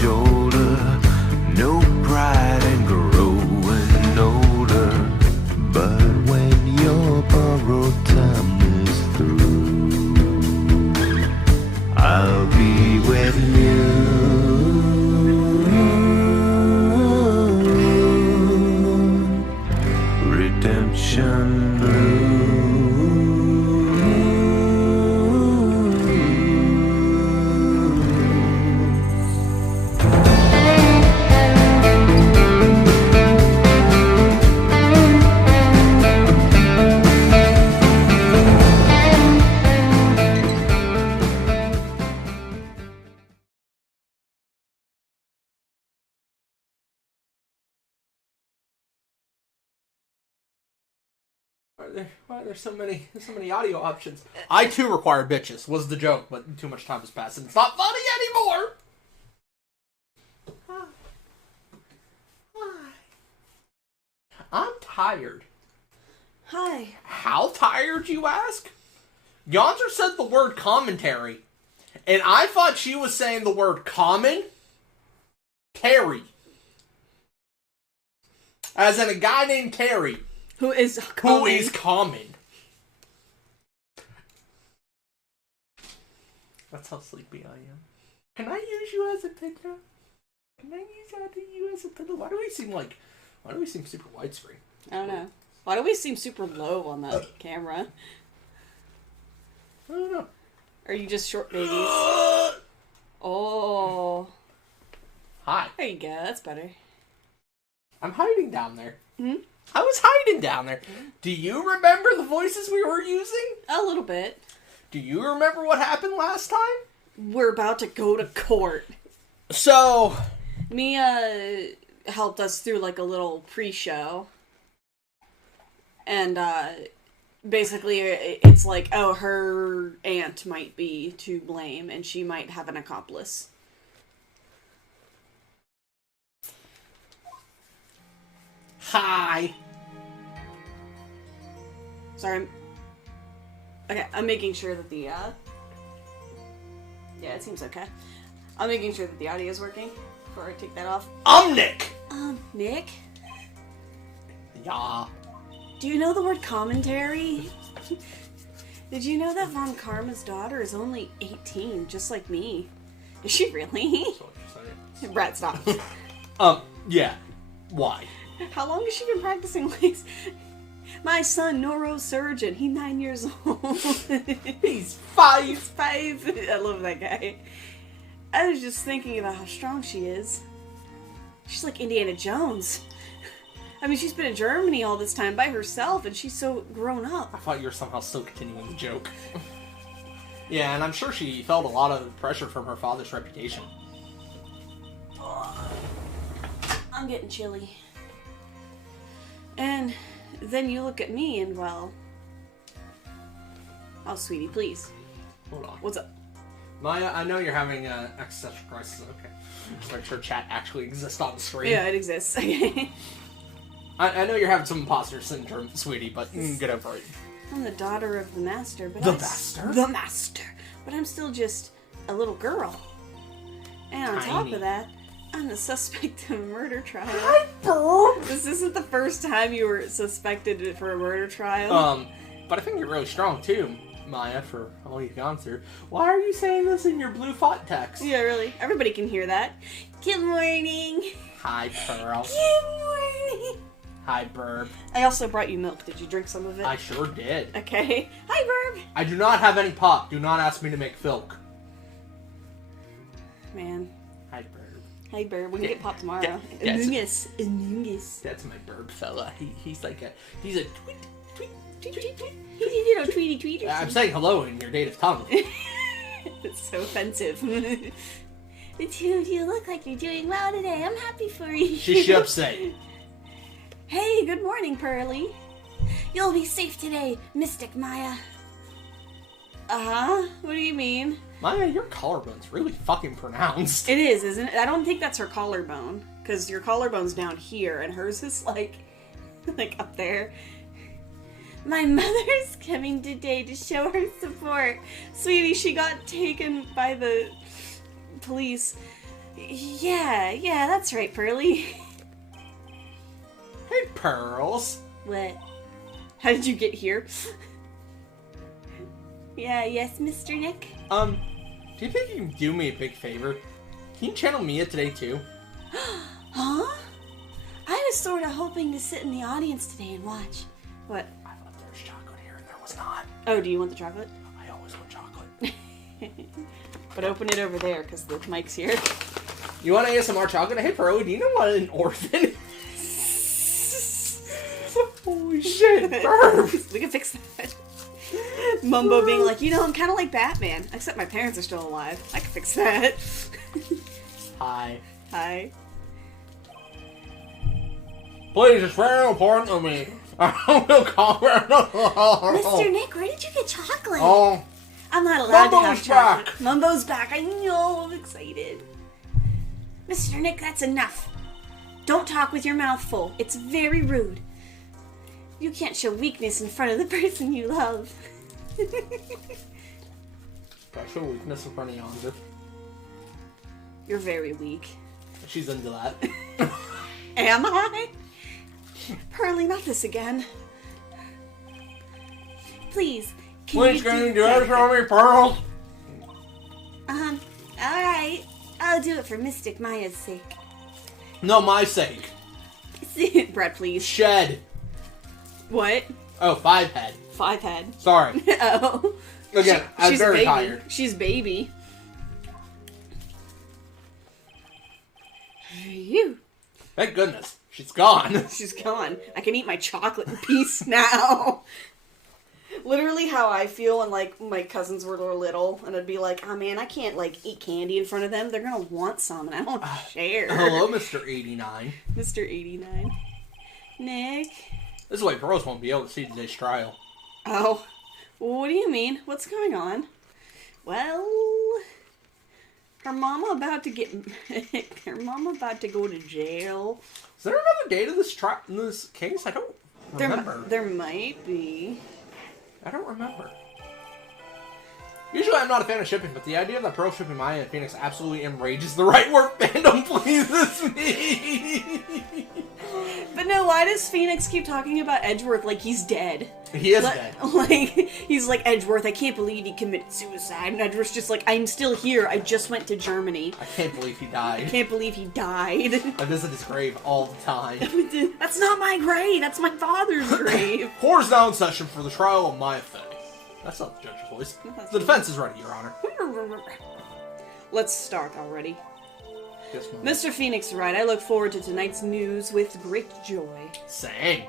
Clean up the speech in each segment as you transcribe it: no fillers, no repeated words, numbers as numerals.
shoulder. No pride in growing older. But when your borrowed time is through, I'll be with you. Redemption Blue. Why are there so many audio options? I too require bitches, was the joke, but too much time has passed and it's not funny anymore! Hi. I'm tired. Hi. How tired, you ask? Yonzer said the word commentary, and I thought she was saying the word common Carrie. As in a guy named Carrie. Who is common. Who is common. That's how sleepy I am. Can I use you as a pillow? Can I use you as a pillow? Why do we seem super widescreen? I don't know. Why do we seem super low on that camera? I don't know. Are you just short babies? Oh. Hi. There you go. That's better. I'm hiding down there. Hmm? I was hiding down there. Do you remember the voices we were using? A little bit. Do you remember what happened last time? We're about to go to court. So, Mia helped us through like a little pre-show. And basically it's like, oh, her aunt might be to blame and she might have an accomplice. hi. Sorry. Okay, I'm making sure that the, yeah, it seems okay. I'm making sure that the audio is working before I take that off. I'm Nick. Nick? Yeah. Do you know the word commentary? Did you know that Von Karma's daughter is only 18, just like me? Is she really? That's what you're saying. Brett, stop. Yeah. Why? How long has she been practicing like my son, neurosurgeon, he's 9 years old. He's 5. He's 5. I love that guy. I was just thinking about how strong she is. She's like Indiana Jones. I mean, she's been in Germany all this time by herself, and she's so grown up. I thought you were somehow still continuing the joke. Yeah, and I'm sure she felt a lot of pressure from her father's reputation. I'm getting chilly. And then you look at me and, well... Oh, sweetie, please. Hold on. What's up? Maya, I know you're having an existential crisis. Okay. Just make sure chat actually exists on the screen. Yeah, it exists. Okay. I know you're having some imposter syndrome, sweetie, but get over it. I'm the daughter of the master, but The master? The master. But I'm still just a little girl. And on top of that, I'm the suspect of a murder trial. Hi, Burp! This isn't the first time you were suspected for a murder trial. But I think you're really strong, too, Maya, for all you've gone through. Why are you saying this in your blue font text? Yeah, really. Everybody can hear that. Good morning. Hi, Pearl. Good morning. Hi, Burb. I also brought you milk. Did you drink some of it? I sure did. Okay. Hi, Burb. I do not have any pop. Do not ask me to make filk. Man. Hi, Burb. Hi, Burb. We can get pop tomorrow. Yes. Anungus. That's my Burb fella. He's a tweet. He's a little tweety tweeter. I'm saying hello in your native tongue. It's so offensive. The two of you look like you're doing well today. I'm happy for you. She should upset. Hey, good morning, Pearly. You'll be safe today, Mystic Maya. Uh-huh. What do you mean? Maya, your collarbone's really fucking pronounced. It is, isn't it? I don't think that's her collarbone, because your collarbone's down here, and hers is like up there. My mother's coming today to show her support. Sweetie, she got taken by the police. Yeah, that's right, Pearly. Hey, Pearls. What? How did you get here? Yes, Mr. Nick? Do you think you can do me a big favor? Can you channel Mia today, too? Huh? I was sort of hoping to sit in the audience today and watch. What? I thought there was chocolate here, and there was not. Oh, do you want the chocolate? I always want chocolate. But open it over there, because the mic's here. You want ASMR chocolate? Hey, Pearl, do you know what an orphan Holy shit, burp! We can fix that. Mumbo being like, I'm kind of like Batman, except my parents are still alive. I can fix that. Hi. Hi. Please, it's very important to me. I don't feel confident. Mr. Nick, where did you get chocolate? Oh, I'm not allowed to have Mumbo's chocolate. back. Mumbo's back. I know. I'm excited. Mr. Nick, that's enough. Don't talk with your mouth full. It's very rude. You can't show weakness in front of the person you love. special weakness in front of Yonder. You're very weak. She's into that. Am I? Pearly, not this again. Please, Please, can you do it for me, Pearl? Alright. I'll do it for Mystic Maya's sake. No, my sake. Brett, please. Shed. What? Oh, 5 head. 5 head. Sorry. Oh. Again, I'm She's very baby. tired. She's baby. Phew. Thank goodness. She's gone. She's gone. I can eat my chocolate in peace now. Literally how I feel when, like, my cousins were little, and I'd be like, oh man, I can't, like, eat candy in front of them. They're gonna want some, and I won't share. Hello, Mr. 89. Mr. 89. Nick? This is why Bros won't be able to see today's trial. Oh. What do you mean? What's going on? Well... Her mama about to get... Her mama about to go to jail. Is there another day to this case? I don't remember. There might be. I don't remember. Usually I'm not a fan of shipping, but the idea that Pearl shipping Maya and Pheonix absolutely enrages the right word fandom pleases me. But no, why does Pheonix keep talking about Edgeworth like he's dead? He is dead. Like, he's like, Edgeworth, I can't believe he committed suicide. And Edgeworth's just like, I'm still here. I just went to Germany. I can't believe he died. I can't believe he died. I visit his grave all the time. That's not my grave. That's my father's grave. Court's now in session for the trial of Maya Fey. That's not the judge's voice. The defense is ready, Your Honor. Let's start already. Yes, ma'am. Mr. Pheonix, right, I look forward to tonight's news with great joy. Same.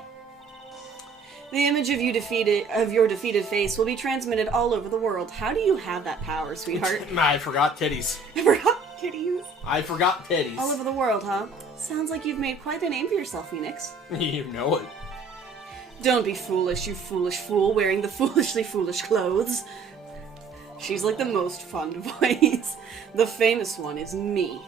The image of your defeated face will be transmitted all over the world. How do you have that power, sweetheart? I forgot titties. I forgot titties. I forgot titties. All over the world, huh? Sounds like you've made quite a name for yourself, Pheonix. You know it. Don't be foolish, you foolish fool, wearing the foolishly foolish clothes. She's like the most fun voice. The famous one is me.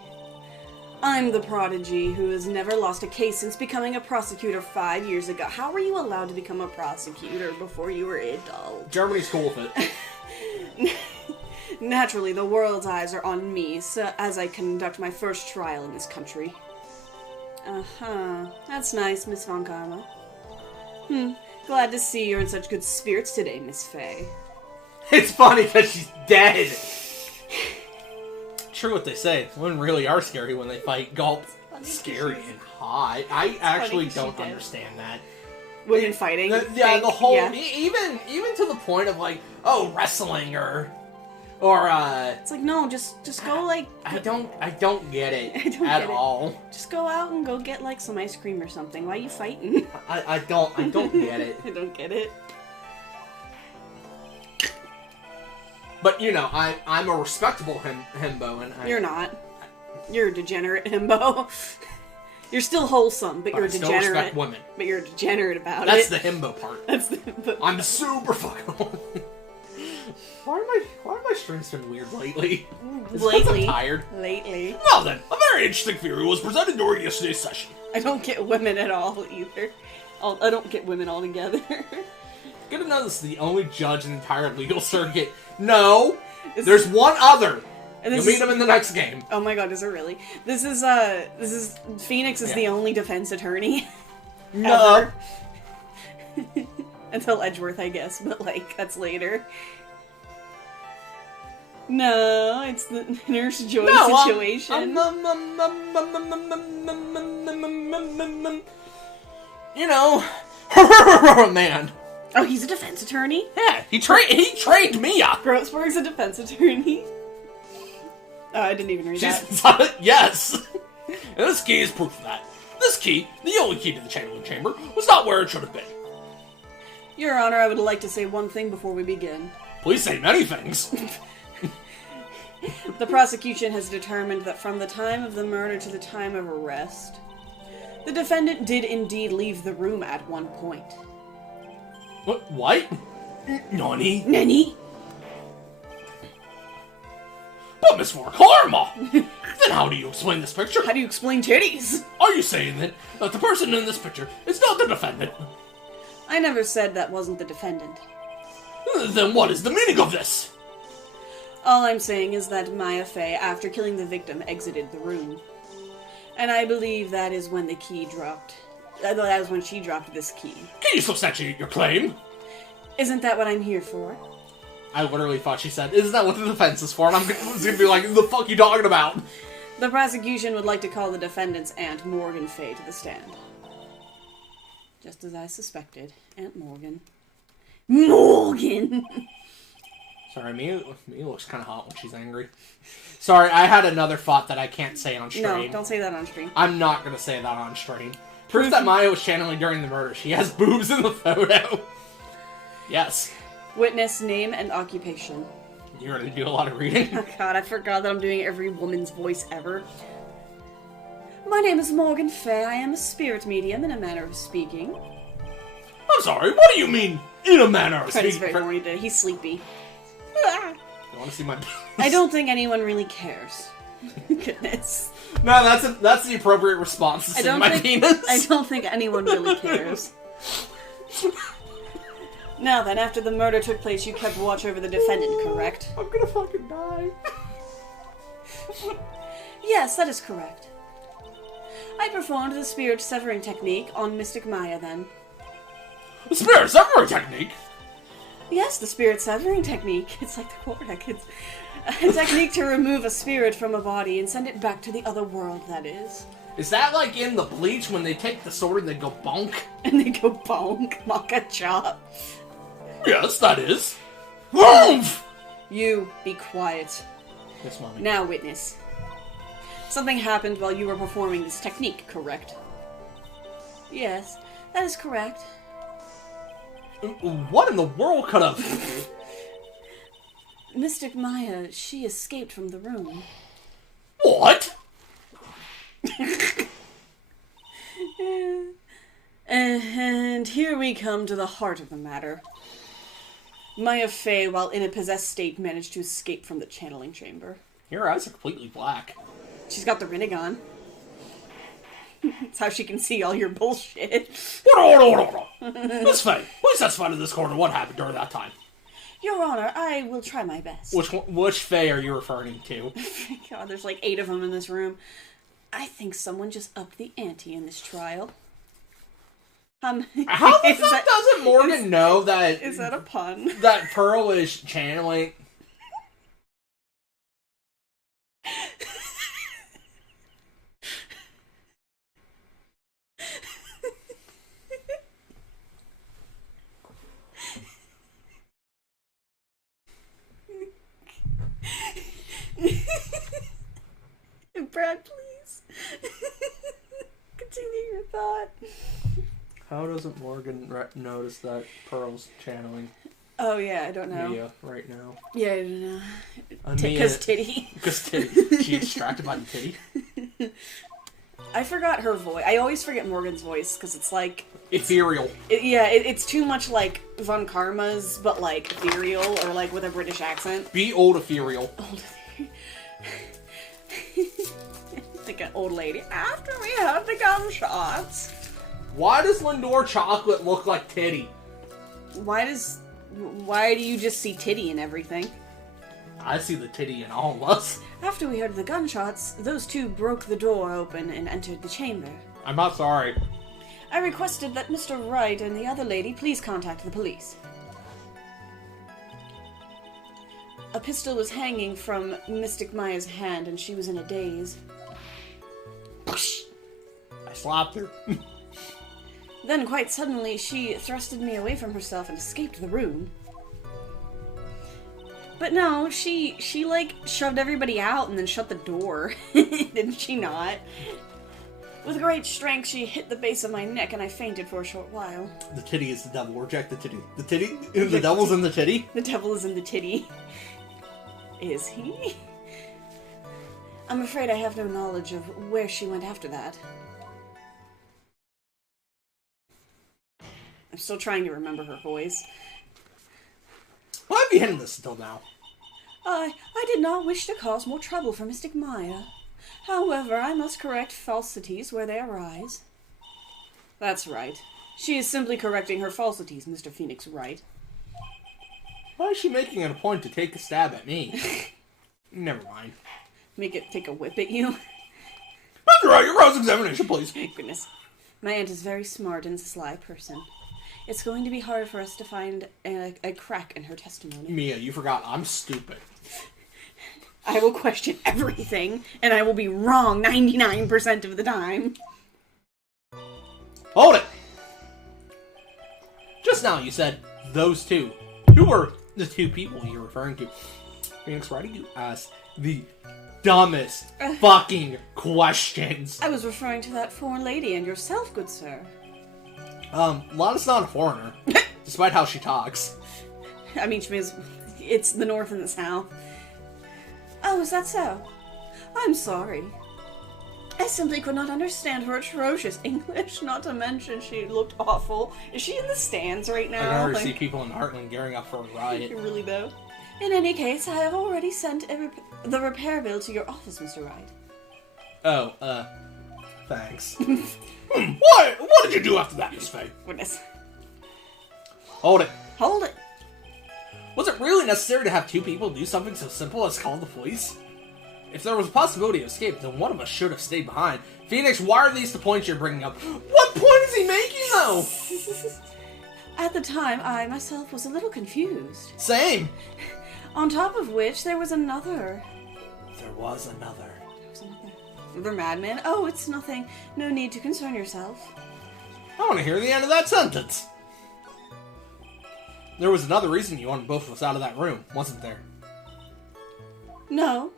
I'm the prodigy who has never lost a case since becoming a prosecutor 5 years ago. How were you allowed to become a prosecutor before you were adult? Germany's cool with it. Naturally, the world's eyes are on me, so as I conduct my first trial in this country. Uh-huh. That's nice, Miss Von Karma. Glad to see you're in such good spirits today, Miss Fey. It's funny because she's dead. True what they say. Women really are scary when they fight. Gulp. Scary and hot. I actually don't understand that. Women fighting? The whole... Yeah. Even to the point of, like, wrestling or It's like, no, just go, like... I don't get it at all. Just go out and go get, like, some ice cream or something. Why are you fighting? I don't get it. I don't get it. But, you know, I'm a respectable himbo, and You're not. You're a degenerate himbo. You're still wholesome, but you're a I still degenerate. respect women. But you're a degenerate about That's it. the himbo part. That's the himbo. I'm super fucking... Why are my streams been weird lately? Is it 'cause I'm tired? Lately. Well then, a very interesting theory was presented during yesterday's session. I don't get women at all, either. I don't get women altogether. Good to know this is the only judge in the entire legal circuit. No! There's one other! And You'll this meet him in the next game. Oh my god, is it really? This is Pheonix is the only defense attorney. No. Until Edgeworth, I guess, but like, that's later. No, it's the Nurse Joy situation. You know, man. Oh, he's a defense attorney? Yeah, he trained me up. Grossberg's a defense attorney. Oh, I didn't even read that. Yes. And this key is proof of that. This key, the only key to the channeling chamber, was not where it should have been. Your Honor, I would like to say one thing before we begin. Please say many things. The prosecution has determined that from the time of the murder to the time of arrest, the defendant did indeed leave the room at one point. What? Nani? Nani? But Miss Karma! Then how do you explain this picture? How do you explain titties? Are you saying that the person in this picture is not the defendant? I never said that wasn't the defendant. Then what is the meaning of this? All I'm saying is that Maya Fey, after killing the victim, exited the room. And I believe that is when the key dropped. That was when she dropped this key. Can you substantiate your claim? Isn't that what I'm here for? I literally thought she said, isn't that what the defense is for? And I was gonna be like, the fuck you talking about? The prosecution would like to call the defendant's aunt, Morgan Fey, to the stand. Just as I suspected. Aunt Morgan. Morgan! Sorry, Mia looks kind of hot when she's angry. Sorry, I had another thought that I can't say on stream. No, don't say that on stream. I'm not going to say that on stream. Proof that Maya was channeling during the murder. She has boobs in the photo. Yes. Witness, name, and occupation. You're going to do a lot of reading. Oh god, I forgot that I'm doing every woman's voice ever. My name is Morgan Fey. I am a spirit medium, in a manner of speaking. I'm sorry, what do you mean, in a manner of Freddy's speaking? very horny today. He's sleepy. You want to see my penis? I don't think anyone really cares. Goodness. No, that's the appropriate response to seeing my penis. I don't think anyone really cares. Now then, after the murder took place, you kept watch over the defendant, correct? I'm gonna fucking die. Yes, that is correct. I performed the spirit severing technique on Mystic Maya then. The spirit severing technique? Yes, the spirit severing technique. It's like the Korak. It's a technique to remove a spirit from a body and send it back to the other world, that is. Is that like in the Bleach when they take the sword and they go bonk? And they go bonk, maka chop. Yes, that is. Oomph! You, be quiet. Yes, Mommy. Now, witness. Something happened while you were performing this technique, correct? Yes, that is correct. What in the world could have... Mystic Maya, she escaped from the room. What? And here we come to the heart of the matter. Maya Fey, while in a possessed state, managed to escape from the channeling chamber. Your eyes are completely black. She's got the Rinnegan. That's how she can see all your bullshit. Miss Faye, please testify to this court on what happened during that time. Your Honor, I will try my best. Which Faye are you referring to? God, there's like 8 of them in this room. I think someone just upped the ante in this trial. How the fuck doesn't Morgan know that... Is that a pun? That Pearl is channeling... Brad, please. Continue your thought. How doesn't Morgan notice that Pearl's channeling Oh, yeah, I don't know. Mia right now? Yeah, I don't know. Mia- Because titty. Because titty. She's distracted by the titty. I forgot her voice. I always forget Morgan's voice because it's like... Ethereal. It's too much like Von Karma's, but like ethereal or like with a British accent. Be old ethereal. Old like an old lady. After we had the gunshots. Why does Lindor chocolate look like titty? Why do you just see titty and everything? I see the titty in all of us. After we heard the gunshots, those two broke the door open and entered the chamber. I'm not sorry. I requested that Mr. Wright and the other lady please contact the police. A pistol was hanging from Mystic Maya's hand, and she was in a daze. I slapped her. Then, quite suddenly, she thrusted me away from herself and escaped the room. But no, she like, shoved everybody out and then shut the door. Didn't she not? With great strength, she hit the base of my neck, and I fainted for a short while. The titty is the devil. Reject the titty. The titty? The devil's in the titty? The devil is in the titty. Is he? I'm afraid I have no knowledge of where she went after that. I'm still trying to remember her voice. Why have you hidden this until now? I did not wish to cause more trouble for Mystic Maya. However, I must correct falsities where they arise. That's right. She is simply correcting her falsities, Mr. Pheonix Wright. Why is she making it a point to take a stab at me? Never mind. Make it take a whip at you? That's right, your cross-examination, please. Goodness. My aunt is very smart and sly person. It's going to be hard for us to find a crack in her testimony. Mia, you forgot I'm stupid. I will question everything, and I will be wrong 99% of the time. Hold it! Just now you said, those two. Who were the two people you're referring to? Pheonix, why do you ask the dumbest fucking questions? I was referring to that foreign lady and yourself, good sir. Lana's not a foreigner, despite how she talks. I mean, it's the North and the South. Oh, is that so? I'm sorry. I simply could not understand her atrocious English, not to mention she looked awful. Is she in the stands right now? I can already see people in Heartland gearing up for a riot. Really, though? In any case, I have already sent the repair bill to your office, Mr. Wright. Oh, thanks. What did you do after that, Miss Faye? Goodness. Hold it. Hold it. Was it really necessary to have two people do something so simple as call the police? If there was a possibility of escape, then one of us should have stayed behind. Pheonix, why are these the points you're bringing up? What point is he making, though? At the time, I myself was a little confused. Same. On top of which, there was another. There was another. The madman? Oh, it's nothing. No need to concern yourself. I want to hear the end of that sentence. There was another reason you wanted both of us out of that room, wasn't there? No.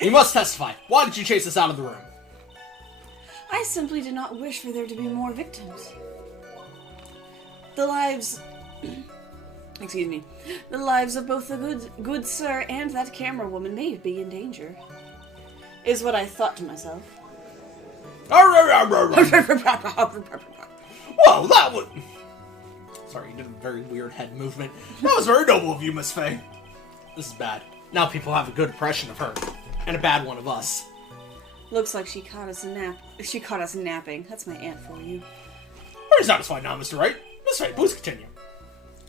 You must testify. Why did you chase us out of the room? I simply did not wish for there to be more victims. The lives... Excuse me. The lives of both the good sir and that camera woman may be in danger. Is what I thought to myself. Whoa, that was... Sorry, you did a very weird head movement. That was very noble of you, Miss Faye. This is bad. Now people have a good impression of her. And a bad one of us. Looks like she caught us napping. That's my aunt for you. Are you satisfied now, Mr. Wright? Miss Faye, please continue.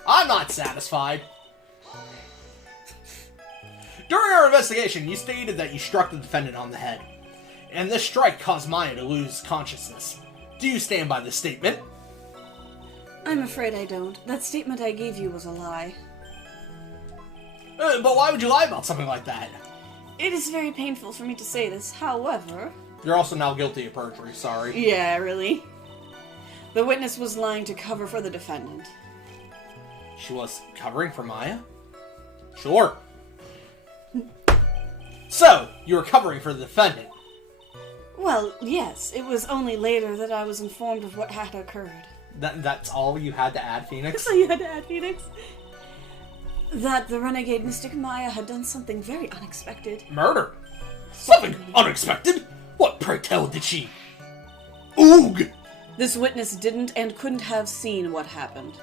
I'm not satisfied. During our investigation, you stated that you struck the defendant on the head. And this strike caused Maya to lose consciousness. Do you stand by this statement? I'm afraid I don't. That statement I gave you was a lie. But why would you lie about something like that? It is very painful for me to say this, however... You're also now guilty of perjury, sorry. Yeah, really? The witness was lying to cover for the defendant. She was covering for Maya? Sure. So, you were covering for the defendant? Well, yes. It was only later that I was informed of what had occurred. That's all you had to add, Pheonix? That's all you had to add, Pheonix? That the renegade Mystic Maya had done something very unexpected. Murder? Something unexpected? What, pray tell, did she... Oog! This witness didn't and couldn't have seen what happened.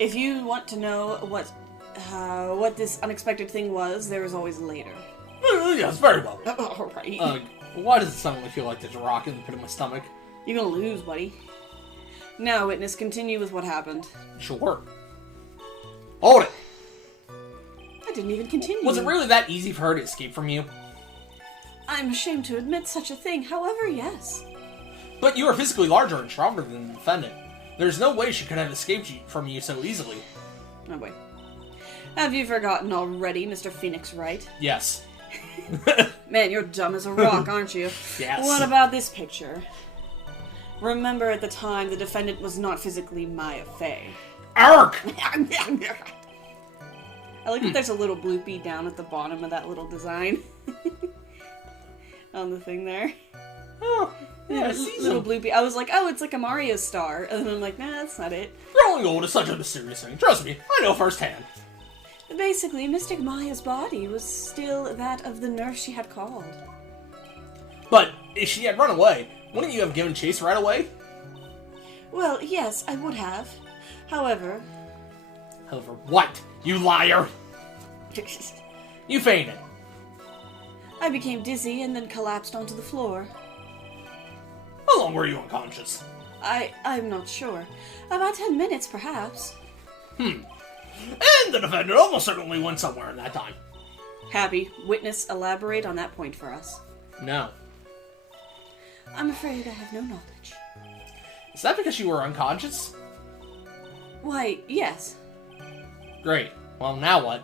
If you want to know what this unexpected thing was, there is always later. Yes, very well. Alright. Why does it suddenly feel like there's a rock in the pit of my stomach? You're gonna lose, buddy. Now, witness, continue with what happened. Sure. Hold it! didn't even continue. Was it really that easy for her to escape from you? I'm ashamed to admit such a thing, however, yes. But you are physically larger and stronger than the defendant. There's no way she could have escaped from you so easily. Oh boy. Have you forgotten already, Mr. Pheonix, right? Yes. Man, you're dumb as a rock, aren't you? Yes. What about this picture? Remember, at the time, the defendant was not physically Maya Fey. Ark! I like that there's a little bloopy down at the bottom of that little design. On the thing there. Oh, yeah, Little bloopy. I was like, oh, it's like a Mario star. And then I'm like, nah, that's not it. Growing old is such a mysterious thing. Trust me, I know firsthand. Basically, Mystic Maya's body was still that of the nurse she had called. But if she had run away, wouldn't you have given chase right away? Well, yes, I would have. However... However, what? You liar! You fainted. I became dizzy and then collapsed onto the floor. How long were you unconscious? I'm not sure. About 10 minutes, perhaps. And the defendant almost certainly went somewhere in that time. Happy, witness, elaborate on that point for us. No. I'm afraid I have no knowledge. Is that because you were unconscious? Why, yes. Great. Well, now what?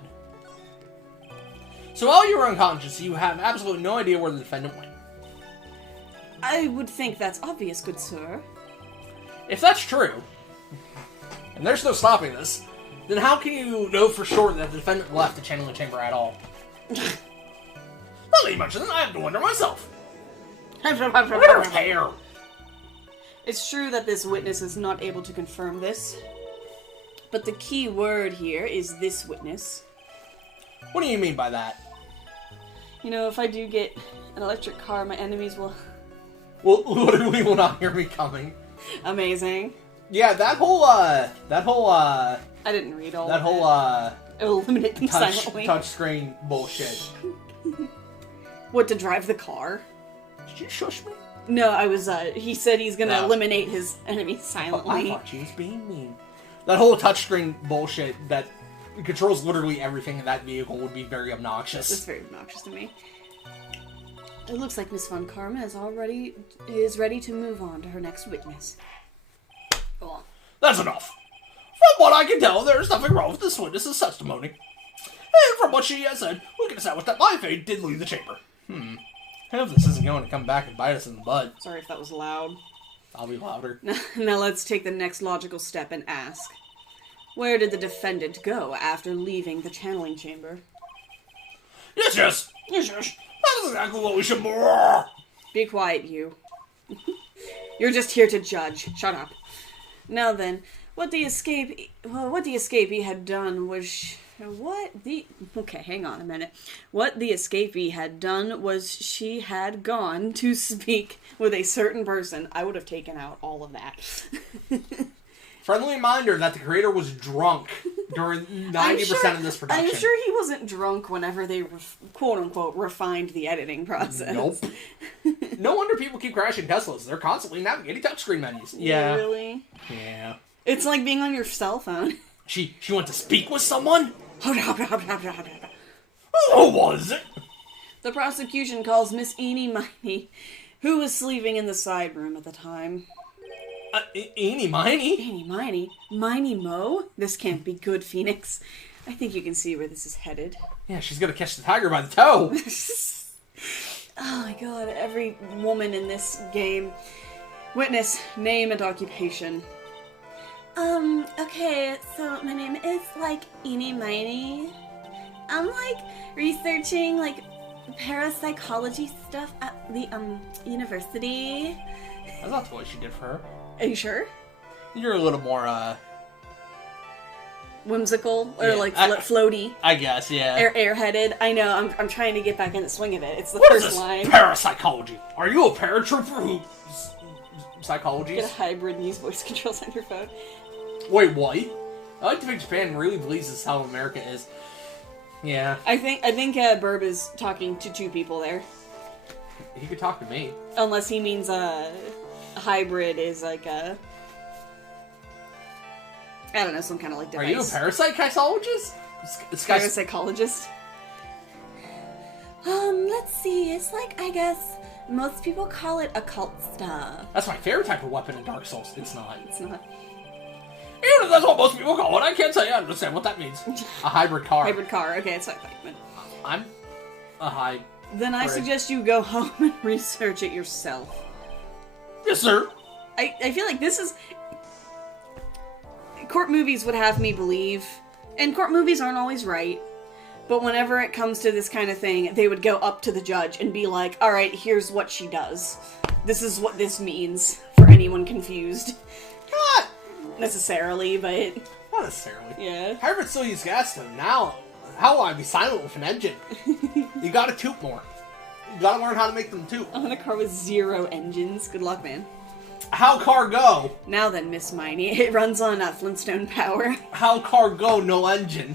So while you were unconscious, you have absolutely no idea where the defendant went. I would think that's obvious, good sir. If that's true, and there's no stopping this, then how can you know for sure that the defendant left the channeling chamber at all? Not that you mention that, I have to wonder myself. Her hair. It's true that this witness is not able to confirm this, but the key word here is this witness. What do you mean by that? You know, if I do get an electric car, my enemies will... Well, literally will not hear me coming. Amazing. Yeah, that whole, I didn't read all that of whole, it. It'll eliminate them silently. touchscreen bullshit. What, to drive the car? Did you shush me? No, I was, he said he's gonna No. eliminate his enemies I silently. thought she was being mean. That whole touchscreen bullshit that controls literally everything in that vehicle would be very obnoxious. That's very obnoxious to me. It looks like Miss Von Karma is ready to move on to her next witness. Go on. That's enough. From what I can tell, there's nothing wrong with this witness's testimony. And from what she has said, we can establish that my fate did leave the chamber. I hope this isn't going to come back and bite us in the butt. Sorry if that was loud. I'll be louder. Now let's take the next logical step and ask. Where did the defendant go after leaving the channeling chamber? Yes, yes. Yes, yes. That's exactly what we should... Be quiet, you. You're just here to judge. Shut up. Now then, what the escapee had done was... Okay, hang on a minute. What the escapee had done was she had gone to speak with a certain person. I would have taken out all of that. Friendly reminder that the creator was drunk during 90% of this production. I'm sure he wasn't drunk whenever they, quote-unquote, refined the editing process. Nope. No wonder people keep crashing Teslas. They're constantly navigating touchscrreen menus. Yeah. Really? Yeah. It's like being on your cell phone. She went to speak with someone? Who Who was it? The prosecution calls Miss Eenie Miney, who was sleeping in the side room at the time. Eenie Miney? Eenie Miney? Miney Mo? This can't be good, Pheonix. I think you can see where this is headed. Yeah, she's gonna catch the tiger by the toe. Oh my god, every woman in this game. Witness, name and occupation. Okay, so my name is, Eenie Miney. I'm, researching, parapsychology stuff at the, university. That's not the way she did for her. Are you sure? You're a little more, Whimsical? Or, Yeah, floaty? I guess, yeah. Airheaded? I know, I'm trying to get back in the swing of it. It's the What is first this line. parapsychology? Are you a paratrooper who... psychology? Get a hybrid and use voice controls on your phone. Wait, what? I like to think Japan really believes this is how America is. Yeah. I think Burb is talking to two people there. He could talk to me. Unless he means hybrid is like a... I don't know, some kind of device. Are you a parapsychologist? This You're a guy's... psychologist. Let's see. It's like, I guess, most people call it occult stuff. That's my favorite type of weapon in Dark Souls. It's not. It's not. Even if that's what most people call it, I can't say I understand what that means. A hybrid car. Hybrid car. Okay, it's not but I'm a hybrid. Then I suggest you go home and research it yourself. Yes, sir. I feel like this is... Court movies would have me believe, and court movies aren't always right, but whenever it comes to this kind of thing, they would go up to the judge and be like, alright, here's what she does. This is what this means, for anyone confused. Not Necessarily, but... Not necessarily. Yeah. Hybrid still use gas, though. Now, how will I be silent with an engine? You gotta toot more. You gotta learn how to make them toot. I'm in a car with 0 engines. Good luck, man. How car go? Now then, Miss Miney. It runs on Flintstone power. How car go, no engine?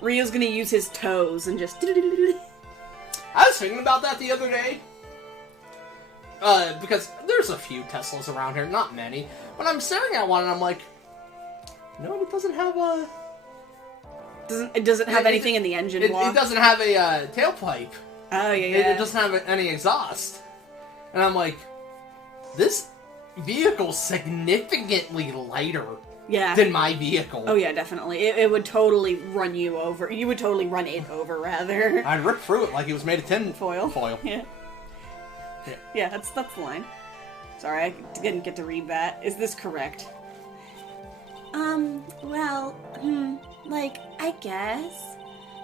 Rio's gonna use his toes and just... I was thinking about that the other day. Because there's a few Teslas around here, not many. But I'm staring at one and I'm like, no, it doesn't have a... It doesn't have anything in the engine block. It doesn't have a tailpipe. Oh, yeah. It doesn't have any exhaust. And I'm like, this vehicle's significantly lighter than my vehicle. Oh, yeah, definitely. It would totally run you over. You would totally run it over, rather. I'd rip through it like it was made of tin foil. Yeah. Yeah, that's the line. Sorry, I didn't get to read that. Is this correct? Well, like, I guess.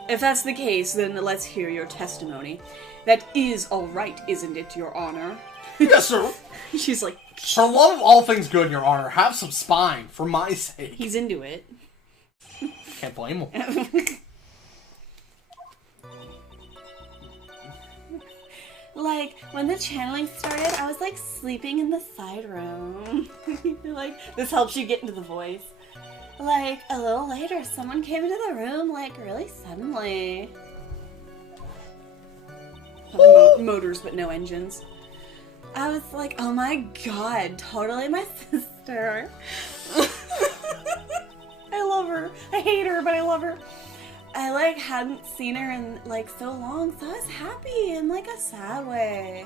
If that's the case, then let's hear your testimony. That is all right, isn't it, Your Honor? Yes, sir. She's like... For love of all things good, Your Honor, have some spine, for my sake. He's into it. Can't blame him. Like, when the channeling started, I was, like, sleeping in the side room. Like, this helps you get into the voice. Like, a little later, someone came into the room, like, really suddenly. Motors, but no engines. I was like, oh my god, totally my sister. I love her. I hate her, but I love her. I, like, hadn't seen her in, like, so long, so I was happy in, like, a sad way.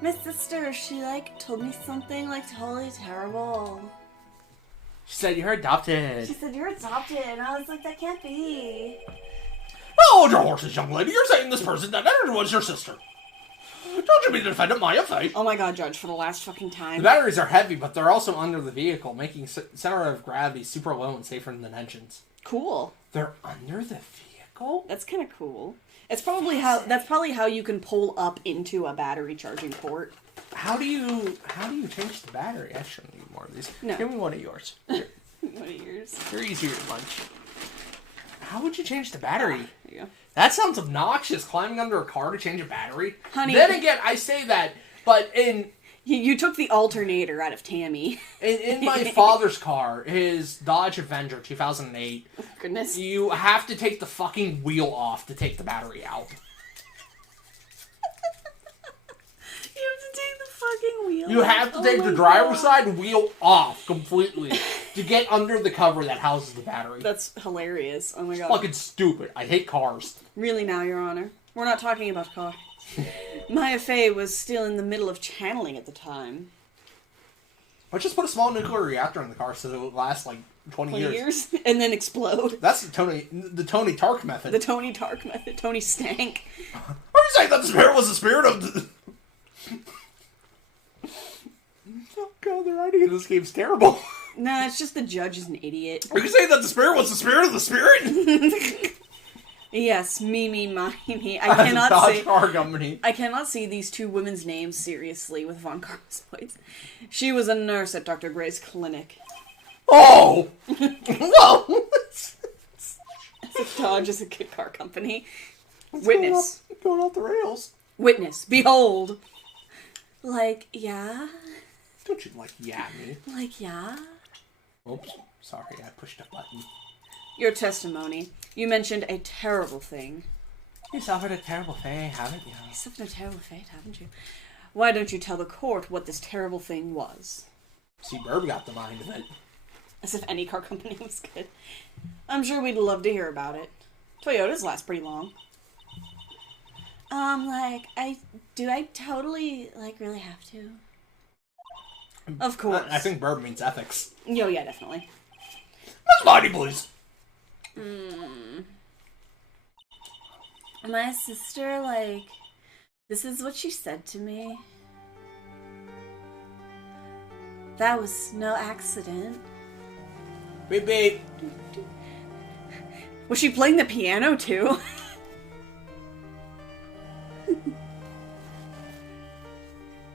My sister, she, like, told me something, like, totally terrible. She said you're adopted. She said, you're adopted, and I was like, that can't be. Hold your horses, young lady. You're saying this person that entered was your sister. Don't you be the defendant, my faith. Oh my god, Judge, for the last fucking time. The batteries are heavy, but they're also under the vehicle, making center of gravity super low and safer than engines. Cool. They're under the vehicle? That's kind of cool. It's probably that's probably how you can pull up into a battery charging port. How do you change the battery? I shouldn't need more of these. No. Give me one of yours. Here. What are yours? They're easier to munch. How would you change the battery? There you go. That sounds obnoxious, climbing under a car to change a battery. Honey. Then again, I say that, but You took the alternator out of Tammy. in my father's car, his Dodge Avenger 2008, Oh, goodness. you have to take the fucking wheel off to take the battery out. You have to take the fucking wheel You off. have to Oh take my the driver's God. side wheel off completely to get under the cover that houses the battery. That's hilarious. Oh my god. Fucking stupid. I hate cars. Really now, Your Honor. We're not talking about cars. Maya Fey was still in the middle of channeling at the time. Let's just put a small nuclear reactor in the car so it will last like 20 years. And then explode. That's the Tony Tark method. The Tony Tark method. Tony Stank. Are you saying that the spirit was the spirit of... Oh god, the writing in this game's terrible. No, it's just the judge is an idiot. Are you saying that the spirit was the spirit of the spirit? Yes, me. I cannot Dodge say... Car Company. I cannot see these two women's names seriously with Von Carlos voice. She was a nurse at Dr. Gray's clinic. Oh! Whoa! Dodge is a good car company. Witness. Going off the rails. Witness. Behold. Like, yeah? Don't you, yeah me. Like, yeah? Oops. Sorry, I pushed a button. Your testimony. You mentioned a terrible thing. You suffered a terrible fate, haven't you? You suffered a terrible fate, haven't you? Why don't you tell the court what this terrible thing was? See, Burb got the mind of it. As if any car company was good. I'm sure we'd love to hear about it. Toyotas last pretty long. Do I totally, really have to? Of course. I think Burb means ethics. Oh, yeah, definitely. Miss Mighty, please. My sister, this is what she said to me. That was no accident. Beep, beep. Was she playing the piano, too?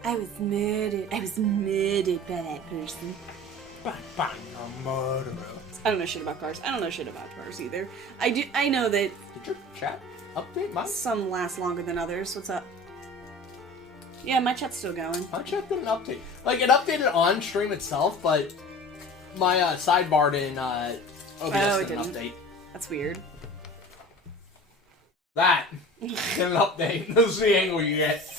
I was murdered by that person. Bang, a murderer. I don't know shit about cars. I don't know shit about cars either. I know that Did your chat update mine? some last longer than others. What's up? Yeah, my chat's still going. My chat didn't update. It updated on stream itself, but my sidebar in OBS didn't update. That's weird. That didn't update. This is the angle you get.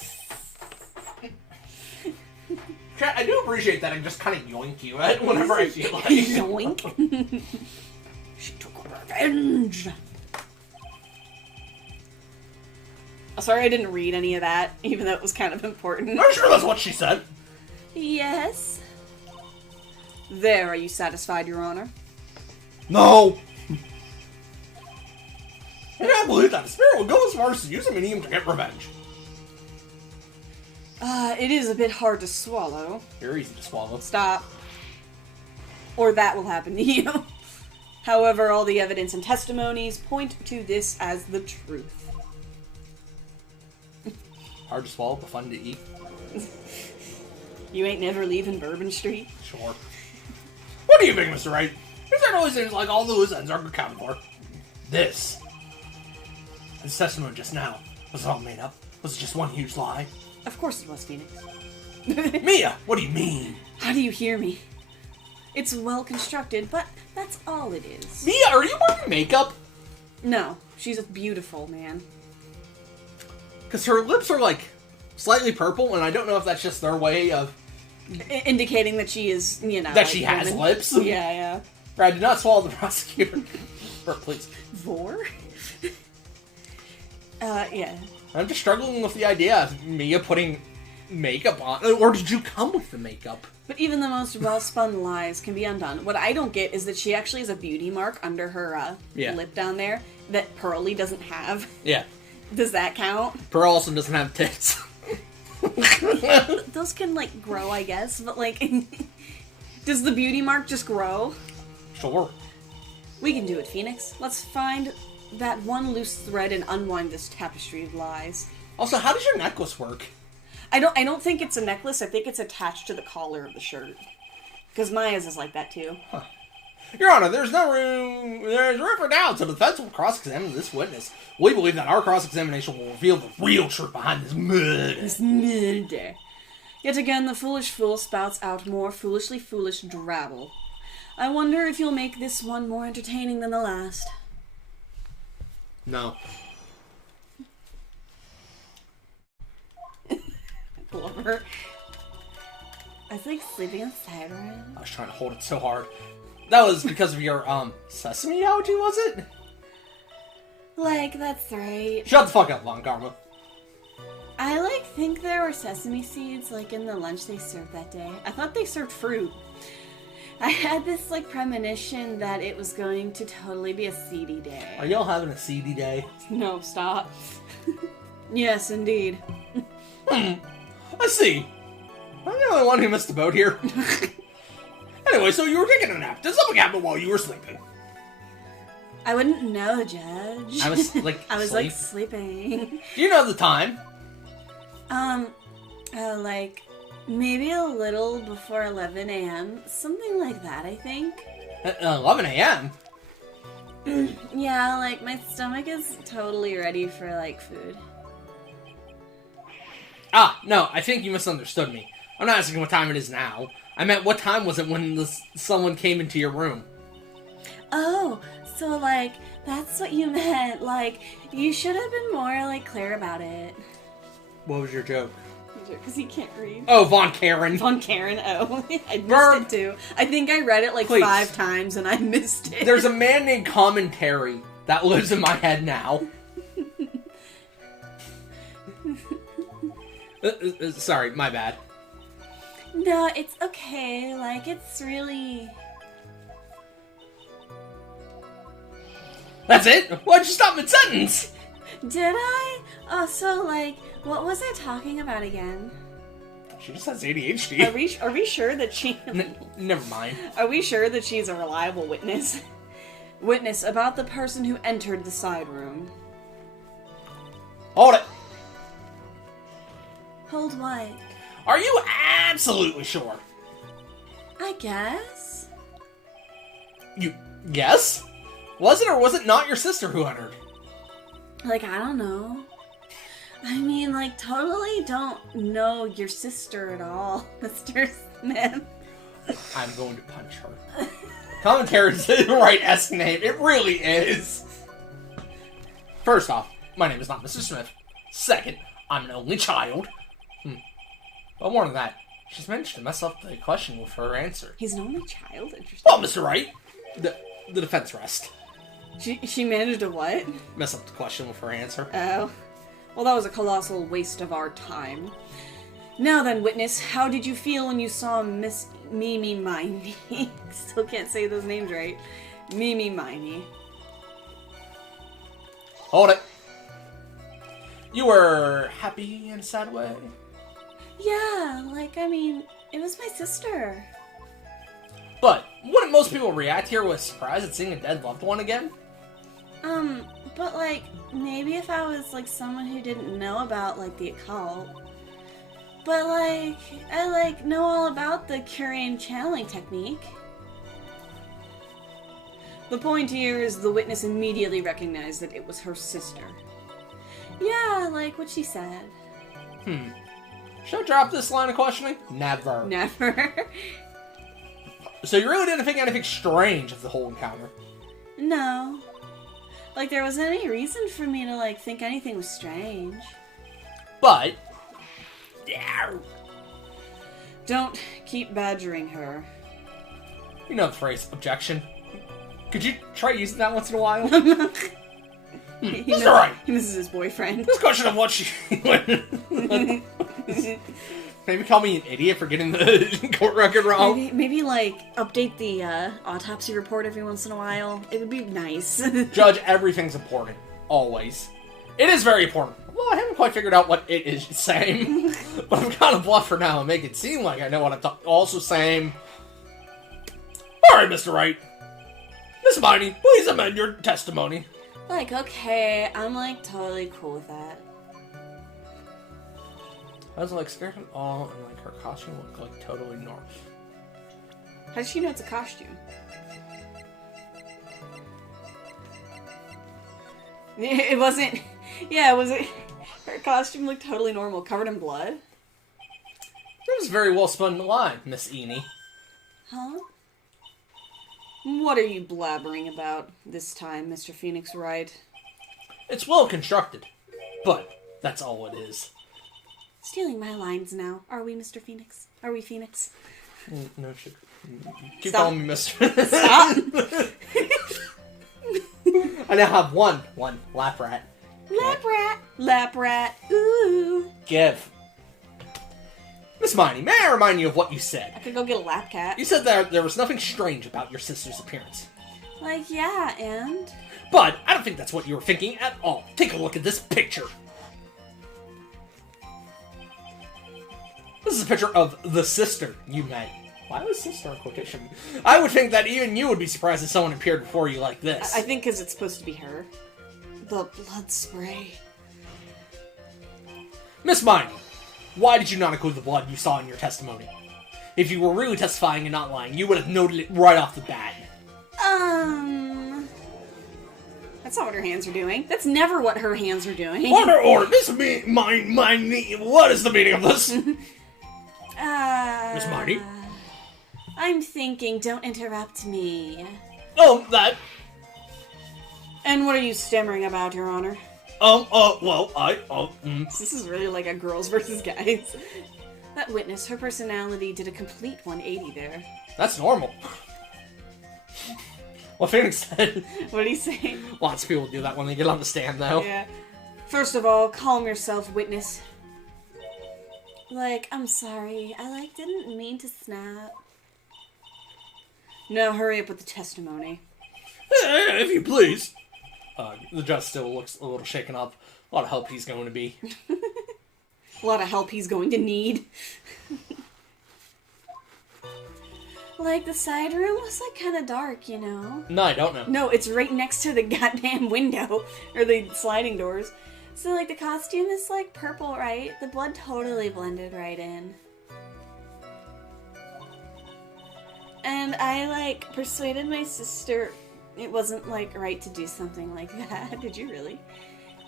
Chat, I do appreciate that I just kind of yoink you at whenever I feel like. Yoink. She took revenge. Sorry I didn't read any of that, even though it was kind of important. I'm sure that's what she said. Yes. There, are you satisfied, Your Honor? No. I can't believe that. A spirit would go as far as to use a medium to get revenge. It is a bit hard to swallow. You're easy to swallow. Stop. Or that will happen to you. However, all the evidence and testimonies point to this as the truth. Hard to swallow, but fun to eat. You ain't never leaving Bourbon Street? Sure. What do you think, Mr. Wright? Is that always seems like all the loose ends are accounted for? This testimony just now, was it all made up? Was it just one huge lie? Of course it was, Phoenix. Mia, what do you mean? How do you hear me? It's well constructed, but that's all it is. Mia, are you wearing makeup? No, she's beautiful, man. Because her lips are, slightly purple, and I don't know if that's just their way of... Indicating that she is, that she has woman. lips? Yeah. I did not swallow the prosecutor. Please. Vor? Yeah. I'm just struggling with the idea of Mia putting makeup on. Or did you come with the makeup? But even the most well-spun lies can be undone. What I don't get is that she actually has a beauty mark under her lip down there that Pearly doesn't have. Yeah. Does that count? Pearl also doesn't have tits. Those can, grow, I guess, but, does the beauty mark just grow? Sure. We can do it, Phoenix. Let's find that one loose thread and unwind this tapestry of lies. Also, how does your necklace work? I don't think it's a necklace. I think it's attached to the collar of the shirt. Because Maya's is like that, too. Huh. Your Honor, there's room for doubt, so the defense will cross-examine this witness. We believe that our cross-examination will reveal the real truth behind this murder. Yet again, the foolish fool spouts out more foolishly foolish drabble. I wonder if you'll make this one more entertaining than the last. No. Glover. I was sleeping on Siren. I was trying to hold it so hard. That was because of your, sesame allergy, was it? That's right. Shut the fuck up, Long Karma. I, think there were sesame seeds, in the lunch they served that day. I thought they served fruit. I had this, premonition that it was going to totally be a seedy day. Are y'all having a seedy day? No, stop. Yes, indeed. I see. I'm the only one who missed the boat here. Anyway, so you were taking a nap. Did something happen while you were sleeping? I wouldn't know, Judge. I was, I was, sleeping. Do you know the time? Maybe a little before 11 a.m. Something like that, I think. 11 a.m.? Yeah, my stomach is totally ready for, food. Ah, no, I think you misunderstood me. I'm not asking what time it is now. I meant what time was it when someone came into your room? Oh, so, that's what you meant. You should have been more, clear about it. What was your joke? joke because he can't read. Oh, Von Karen. Von Karen. Oh, I missed Verb. it too. I think I read it like Please. 5 times and I missed it. There's a man named Commentary that lives in my head now. Sorry, my bad. No, it's okay. Like, it's really... That's it? Why'd you stop mid-sentence? Did I? Oh, so, like, what was I talking about again? She just has ADHD. Are we sure that she... Never mind. Are we sure that she's a reliable witness? Witness about the person who entered the side room. Hold it. Hold what? Are you absolutely sure? I guess. You guess? Was it or was it not your sister who entered? Like, I don't know. I mean, like, totally don't know your sister at all, Mr. Smith. I'm going to punch her. Commentary's the right S name. It really is. First off, my name is not Mr. Smith. Second, I'm an only child. But more than that, she's managed to mess up the question with her answer. He's an only child? Interesting. Well, Mr. Wright, the defense rest. She managed to what? Mess up the question with her answer. Oh. Well, that was a colossal waste of our time. Now then, witness, how did you feel when you saw Miss Mimi Miney? Still can't say those names right. Mimi Miney. Hold it. You were happy in a sad way? Yeah, like, I mean, it was my sister. But wouldn't most people react here with surprise at seeing a dead loved one again? But, like, maybe if I was, like, someone who didn't know about, like, the occult. But, like, I, like, know all about the Curian channeling technique. The point here is the witness immediately recognized that it was her sister. Yeah, like what she said. Should I drop this line of questioning? Never. Never. So you really didn't think anything strange of the whole encounter? No. Like, there wasn't any reason for me to, like, think anything was strange. But... Don't keep badgering her. You know the phrase, objection. Could you try using that once in a while? That's alright. He misses his boyfriend. This question of what she... Maybe call me an idiot for getting the court record wrong. Maybe, like, update the autopsy report every once in a while. It would be nice. Judge, everything's important. Always. It is very important. Well, I haven't quite figured out what it is saying. But I'm kind of bluff for now and make it seem like I know what I'm also saying. Alright, Mr. Wright. Miss Miney, please amend your testimony. Like, okay, I'm, like, totally cool with that. I was, like, scared at all, and, like, her costume looked, like, totally normal. How does she know it's a costume? It wasn't... Yeah, it wasn't... Her costume looked totally normal, covered in blood. That was a very well spun line, Miss Eni. Huh? What are you blabbering about this time, Mr. Pheonix Wright? It's well constructed, but that's all it is. Stealing my lines now. Are we, Mr. Pheonix? Are we Pheonix? No shit. Keep Stop. calling me Mr. Stop! I now have one lap rat. Lap rat! Lap rat! Ooh! Give. Miss Miney, may I remind you of what you said? I could go get a lap cat. You said there was nothing strange about your sister's appearance. Like, yeah, and? But I don't think that's what you were thinking at all. Take a look at this picture. This is a picture of the sister you met. Why was sister in quotation? I would think that even you would be surprised if someone appeared before you like this. I think because it's supposed to be her. The blood spray. Miss Miney, why did you not include the blood you saw in your testimony? If you were really testifying and not lying, you would have noted it right off the bat. That's not what her hands are doing. That's never what her hands are doing. Order, Miss Miney, what is the meaning of this? Miss Miney? I'm thinking, don't interrupt me. Oh, that... And what are you stammering about, Your Honor? This is really like a girls versus guys. That witness, her personality did a complete 180 there. That's normal. Well, Pheonix said. What did he say? Lots of people do that when they get on the stand, though. Yeah. First of all, calm yourself, witness. Like, I'm sorry. I, didn't mean to snap. No, hurry up with the testimony. If you please. The judge still looks a little shaken up. A lot of help he's going to be. A lot of help he's going to need. The side room was, kind of dark, you know? No, I don't know. No, it's right next to the goddamn window. Or the sliding doors. So, the costume is, purple, right? The blood totally blended right in. And I, persuaded my sister it wasn't, right to do something like that. Did you really?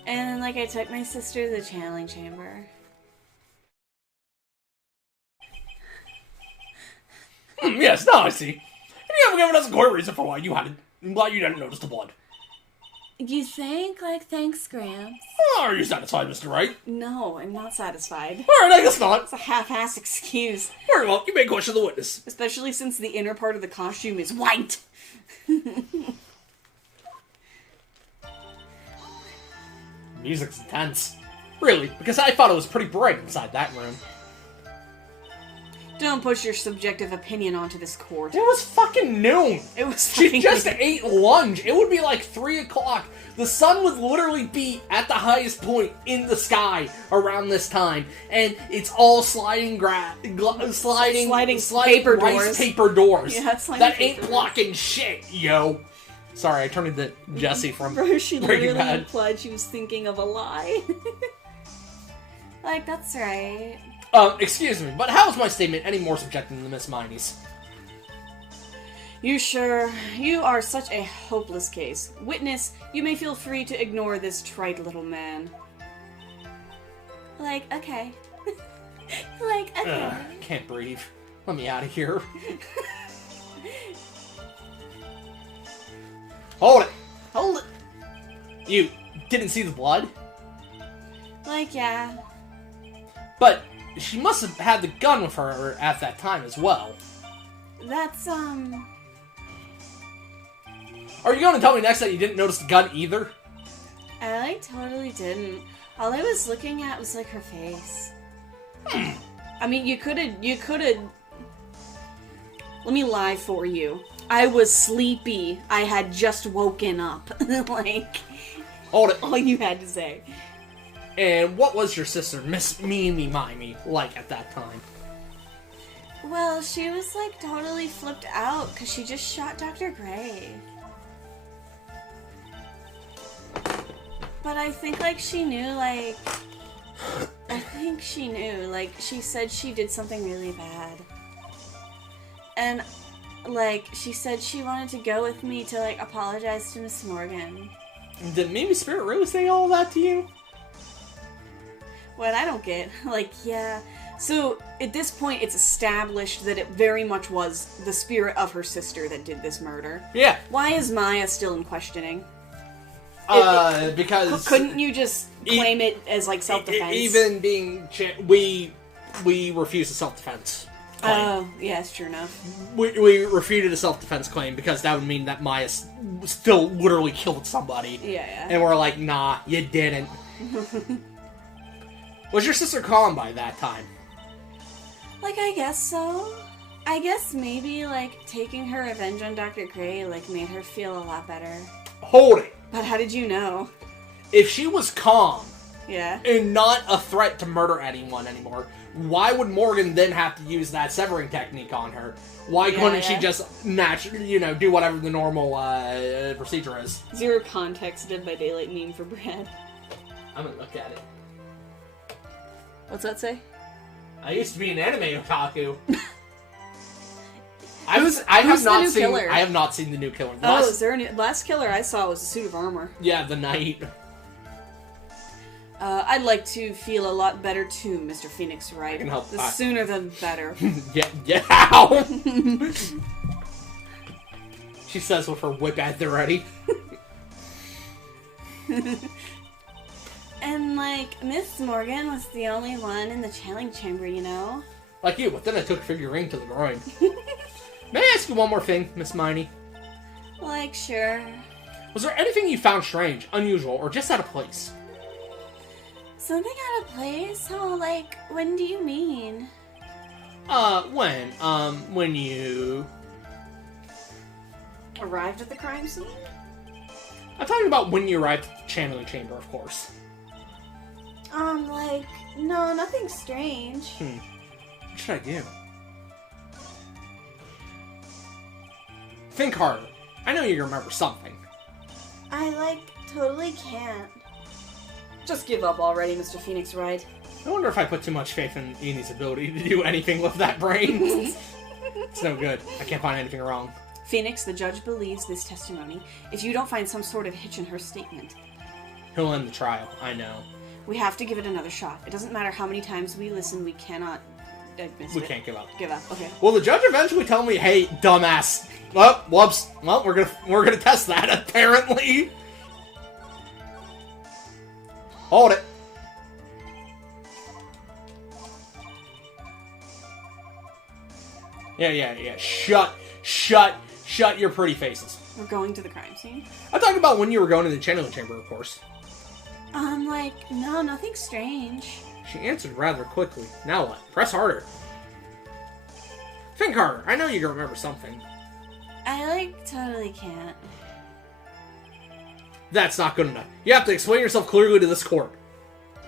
And, I took my sister to the channeling chamber. Yes, now I see. And you haven't given us a clear reason for why you didn't notice the blood. You think? Thanks, Gramps. Are you satisfied, Mr. Wright? No, I'm not satisfied. Alright, I guess not. It's a half-assed excuse. Very well, you may question the witness. Especially since the inner part of the costume is white. Music's intense. Really, because I thought it was pretty bright inside that room. Don't push your subjective opinion onto this court. It was fucking noon. It was She fucking just noon. ate lunch. It would be 3 o'clock. The sun would literally be at the highest point in the sky around this time, and it's all sliding paper rice doors. paper doors. Yeah, it's sliding that paper ain't doors. blocking shit, yo. Sorry, I turned into Jesse from Bro, she Breaking literally Bad. implied she was thinking of a lie. That's right. Excuse me, but how is my statement any more subjective than Miss Miney's? You sure? You are such a hopeless case. Witness, you may feel free to ignore this trite little man. Okay. Okay. Can't breathe. Let me out of here. Hold it! Hold it! You didn't see the blood? Yeah. But she must have had the gun with her at that time as well. That's, Are you going to tell me next that you didn't notice the gun either? I, totally didn't. All I was looking at was, her face. I mean, you could've... Let me lie for you. I was sleepy. I had just woken up. Hold it. All you had to say. And what was your sister, Miss Mimey, like at that time? Well, she was, totally flipped out, because she just shot Dr. Gray. But I think, she knew, I think she knew. She said she did something really bad. And, she said she wanted to go with me to, apologize to Miss Morgan. Did Mimi Spirit really say all that to you? What I don't get. Yeah. So, at this point, it's established that it very much was the spirit of her sister that did this murder. Yeah. Why is Maya still in questioning? Because... Couldn't you just claim it as, self-defense? Even being... we refuse a self-defense claim. Oh, yes, true enough. We refuted a self-defense claim because that would mean that Maya still literally killed somebody. Yeah. And we're like, nah, you didn't. Was your sister calm by that time? I guess so. I guess maybe, taking her revenge on Dr. Gray, made her feel a lot better. Hold it! But how did you know? If she was calm Yeah. and not a threat to murder anyone anymore, why would Morgan then have to use that severing technique on her? Why couldn't she just naturally, do whatever the normal procedure is? Zero context, Dead by Daylight meme for Brad. I'm gonna look at it. What's that say? I used to be an anime otaku. Who's the new killer? I have not seen the new killer. Is there a new... Last killer I saw was a suit of armor. Yeah, the knight. I'd like to feel a lot better too, Mr. Pheonix Wright. I can help. The sooner the better. Yeah. Ow! She says with her whip at the ready. And, like, Miss Morgan was the only one in the channeling chamber, you know? Like you, but then I took a figurine to the groin. May I ask you one more thing, Miss Miney? Like, sure. Was there anything you found strange, unusual, or just out of place? Something out of place? Oh, like, when do you mean? When you... Arrived at the crime scene? I'm talking about when you arrived at the channeling chamber, of course. Like, no, nothing strange. What should I do? Think harder. I know you remember something. I, like, totally can't. Just give up already, Mr. Pheonix, right? I wonder if I put too much faith in Enid's ability to do anything with that brain. It's no good. I can't find anything wrong. Pheonix, the judge believes this testimony. If you don't find some sort of hitch in her statement, He'll end the trial, I know. we have to give it another shot. It doesn't matter how many times we listen, we cannot... We can't give up. Give up, okay. Will the judge eventually tell me, hey, dumbass? Oh, whoops. Well, we're gonna test that, apparently. Hold it. Yeah. Shut your pretty faces. We're going to the crime scene? I'm talking about when you were going to the channeling chamber, of course. Like, no, nothing strange. She answered rather quickly. Now what? Press harder. Think harder. I know you can remember something. I, like, totally can't. That's not good enough. You have to explain yourself clearly to this court.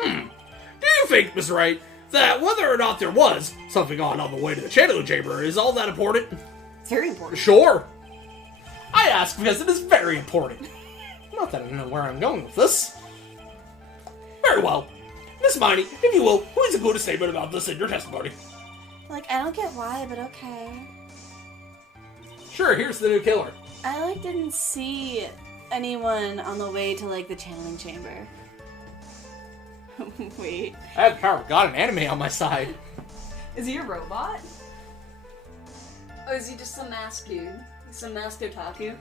Do you think, Miss Wright, that whether or not there was something on the way to the channeling chamber is all that important? It's very important. Sure. I ask because it is very important. Not that I know where I'm going with this. Very well. Miss Miney, if you will, please include a statement about this in your testimony. Like, I don't get why, but okay. Sure, here's the new killer. I, like, didn't see anyone on the way to, like, the channeling chamber. Wait. I have the power of God and anime on my side. Is he a robot? Or is he just some mask dude? Some mask otaku?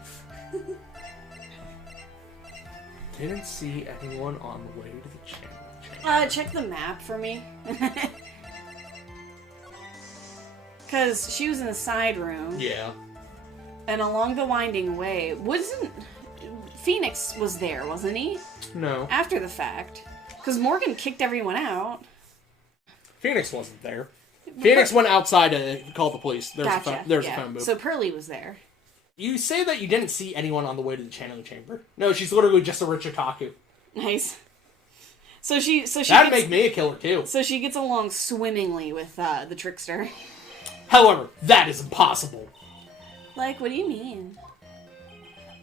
Didn't see anyone on the way to the channeling chamber. Check the map for me. Because she was in the side room. Yeah. And along the winding way, Pheonix was there, wasn't he? No. After the fact. Because Morgan kicked everyone out. Pheonix wasn't there. Pheonix went outside to call the police. There's Gotcha. a phone booth. So Pearly was there. You say that you didn't see anyone on the way to the channeling chamber. No, she's literally just a rich otaku. Nice. So she That'd make me a killer too. So she gets along swimmingly with the trickster. However, that is impossible. Like, what do you mean?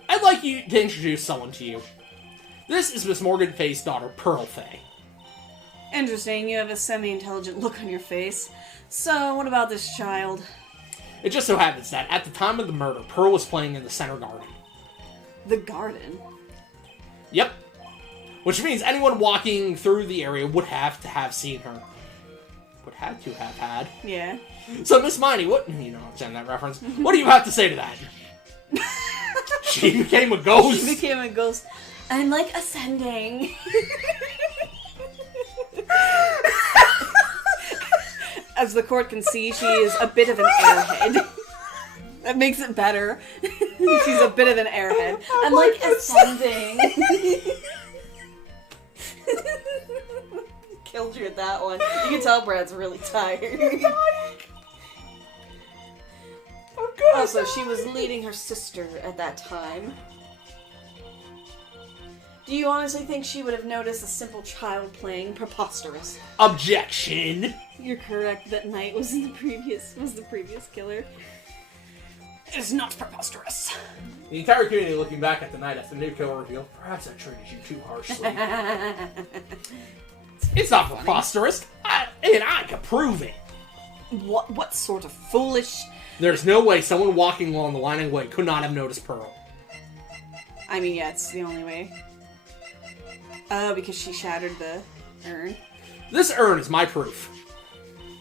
I'd like you to introduce someone to you. This is Miss Morgan Fay's daughter, Pearl Fay. Interesting, you have a semi-intelligent look on your face. So, what about this child? It just so happens that at the time of the murder, Pearl was playing in the center garden. The garden? Yep. Which means anyone walking through the area would have to have seen her. Would have to have had. Yeah. So, Miss Miney, what... You don't understand that reference. What do you have to say to that? She became a ghost. She became a ghost. I'm, like, ascending. As the court can see, she is a bit of an airhead. That makes it better. She's a bit of an airhead. I'm, like, ascending. Killed you at that one. You can tell Brad's really tired. Also, she was leading her sister at that time. Do you honestly think she would have noticed a simple child playing? Preposterous. Objection. You're correct that Knight was the previous killer. It is not preposterous. The entire community looking back at the night after the new killer reveal. Perhaps I treated you too harshly. It's not preposterous. I can prove it. What sort of foolish... There's no way someone walking along the winding way could not have noticed Pearl. I mean, yeah, it's the only way. Oh, because she shattered the urn. This urn is my proof.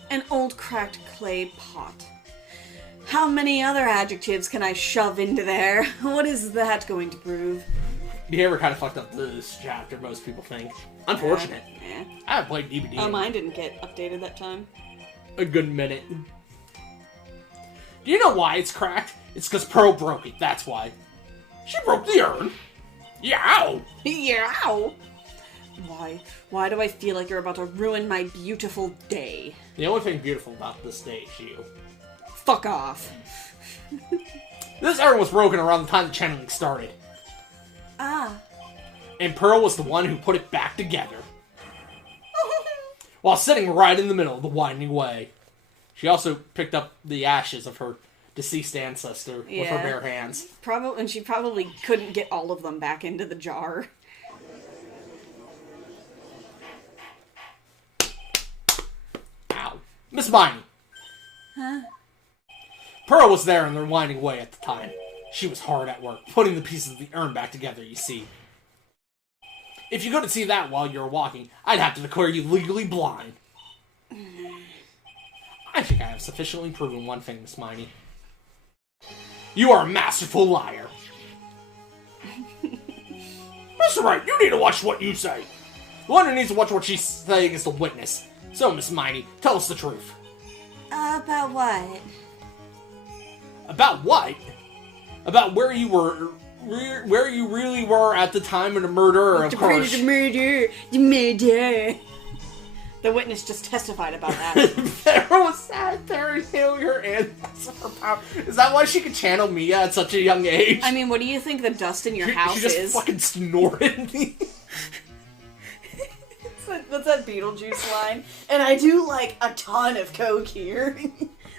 An old cracked clay pot. How many other adjectives can I shove into there? What is that going to prove? You ever kind of fucked up this chapter, most people think. Unfortunate. Yeah. I haven't played DVD Oh, in mine didn't get updated that time. a good minute. Do you know why it's cracked? It's because Pearl broke it, that's why. She broke the urn. Yow! Yow! Why do I feel like you're about to ruin my beautiful day? The only thing beautiful about this day is you. Fuck off. This urn was broken around the time the channeling started. Ah. And Pearl was the one who put it back together. While sitting right in the middle of the winding way. She also picked up the ashes of her deceased ancestor with her bare hands. And she probably couldn't get all of them back into the jar. Ow. Miss Miney. Huh? Pearl was there in the winding way at the time. She was hard at work, putting the pieces of the urn back together, you see. If you couldn't see that while you were walking, I'd have to declare you legally blind. I think I have sufficiently proven one thing, Miss Miney. You are a masterful liar. That's right, you need to watch what you say. The one who needs to watch what she's saying is the witness. So, Miss Miney, tell us the truth. About what? About what? About where you were, where you really were at the time of the murder, of course. The murder. The witness just testified about that. Pharaoh sat there and healing her ancestor power. Is that why she could channel Mia at such a young age? I mean, what do you think the dust in your house she just is? fucking snorted me. What's that Beetlejuice line? And I do like a ton of coke here.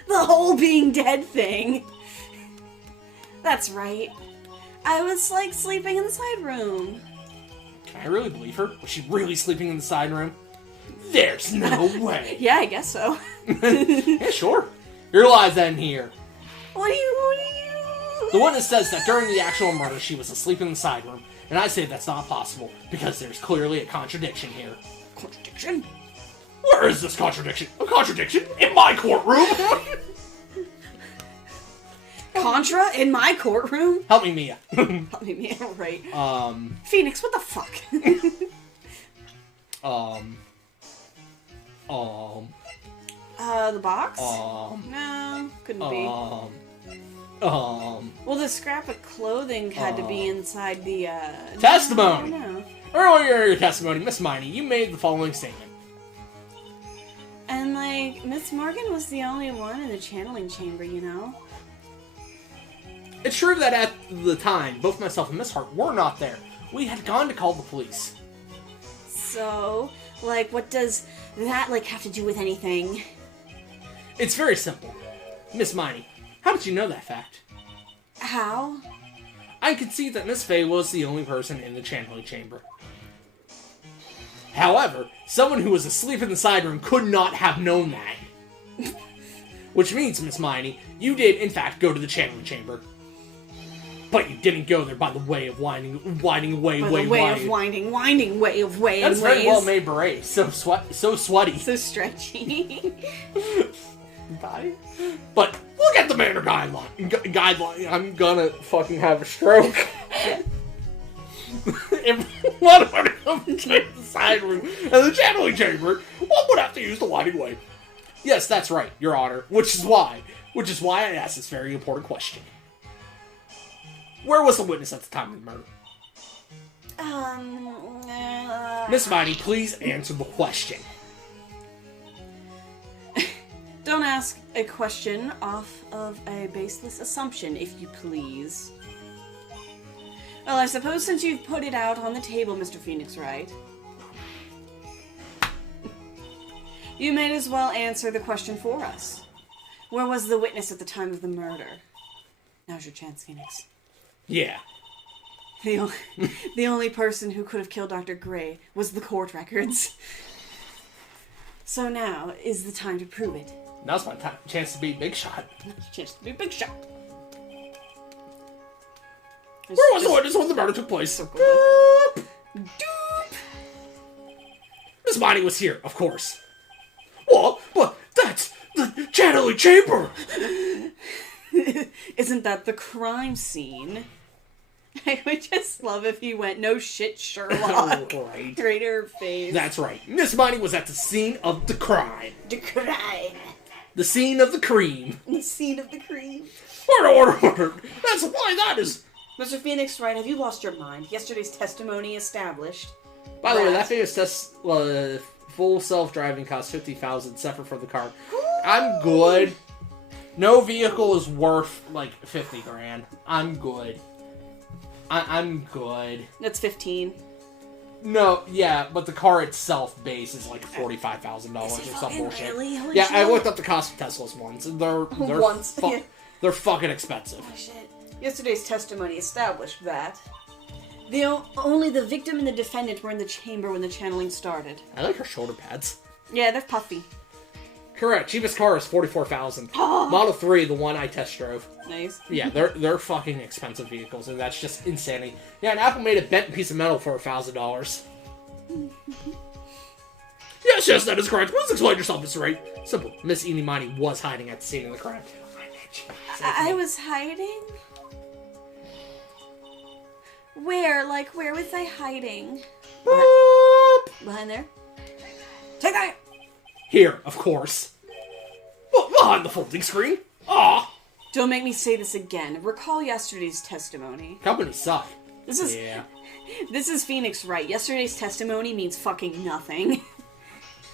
The whole being dead thing. That's right. I was like sleeping in the side room. Can I really believe her? Was she really sleeping in the side room? There's no way. Yeah, I guess so. Yeah, sure. Your lies end here. What do you... The witness says that during the actual murder she was asleep in the side room, and I say that's not possible because there's clearly a contradiction here. Contradiction? Where is this contradiction? A contradiction? In my courtroom? Contra in my courtroom? Help me, Mia. Help me, Mia, right. Pheonix, what the fuck? The box? No, couldn't be. Well, the scrap of clothing had to be inside the, Testimony! No. Earlier in your testimony, Miss Miney, you made the following statement. And, like, Miss Morgan was the only one in the channeling chamber, you know? It's true that at the time, both myself and Miss Hart were not there. We had gone to call the police. So, like, what does that, like, have to do with anything? It's very simple. Miss Miney, how did you know that fact? How? I could see that Miss Fay was the only person in the channeling chamber. However, someone who was asleep in the side room could not have known that. Which means, Miss Miney, you did, in fact, go to the channeling chamber. But you didn't go there by the way of winding way. Winding way of way. That's very well made beret. So sweaty. So stretchy. Body. But look at the manner guideline. I'm gonna fucking have a stroke. If one of them comes to the side room and the channeling chamber, one would have to use the winding way. Yes, that's right, Your Honor. Which is why I asked this very important question. Where was the witness at the time of the murder? Miss Miney, please answer the question. Don't ask a question off of a baseless assumption, if you please. Well, I suppose since you've put it out on the table, Mr. Pheonix, right? You may as well answer the question for us. Where was the witness at the time of the murder? Now's your chance, Pheonix. Yeah. The only person who could have killed Dr. Gray was the court records. So now is the time to prove it. Now's my chance to be Big Shot. Chance to be Big Shot. Where was the witness when the murder took place? Doop. Miss Miney was here, of course. What? But that's the channeling chamber! Isn't that the crime scene? I would just love if he went, no shit, Sherlock. Right. Right in her face. That's right. Miss Miney was at the scene of the crime. the crime. The scene of the cream. The scene of the cream. Order. That's why that is... Mr. Pheonix Wright, have you lost your mind? Yesterday's testimony established. By the way, that famous full self-driving costs $50,000 separate from the car. I'm good. No vehicle is worth, like, $50,000. I'm good. I'm good. That's 15. No, yeah, but the car itself base is like $45,000 or some bullshit. Really? Holy Yeah, shit. I looked up the cost of Teslas once, and they're fucking expensive. Oh, shit. Yesterday's testimony established that only the victim and the defendant were in the chamber when the channeling started. I like her shoulder pads. Yeah, they're puffy. Correct. Cheapest car is $44,000. Oh. Model 3, the one I test drove. Nice. Yeah, they're fucking expensive vehicles, and that's just insanity. Yeah, and Apple made a bent piece of metal for $1,000. Yes, that is correct. Please explain yourself, Mr. Wright. Simple. Miss Eenie Miney was hiding at the scene of the crime. I was hiding? Where? Like, where was I hiding? Boop. Behind there? Take that! Here, of course. Behind the folding screen. Aw. Don't make me say this again. Recall yesterday's testimony. Companies suck. This is Pheonix Wright. Yesterday's testimony means fucking nothing.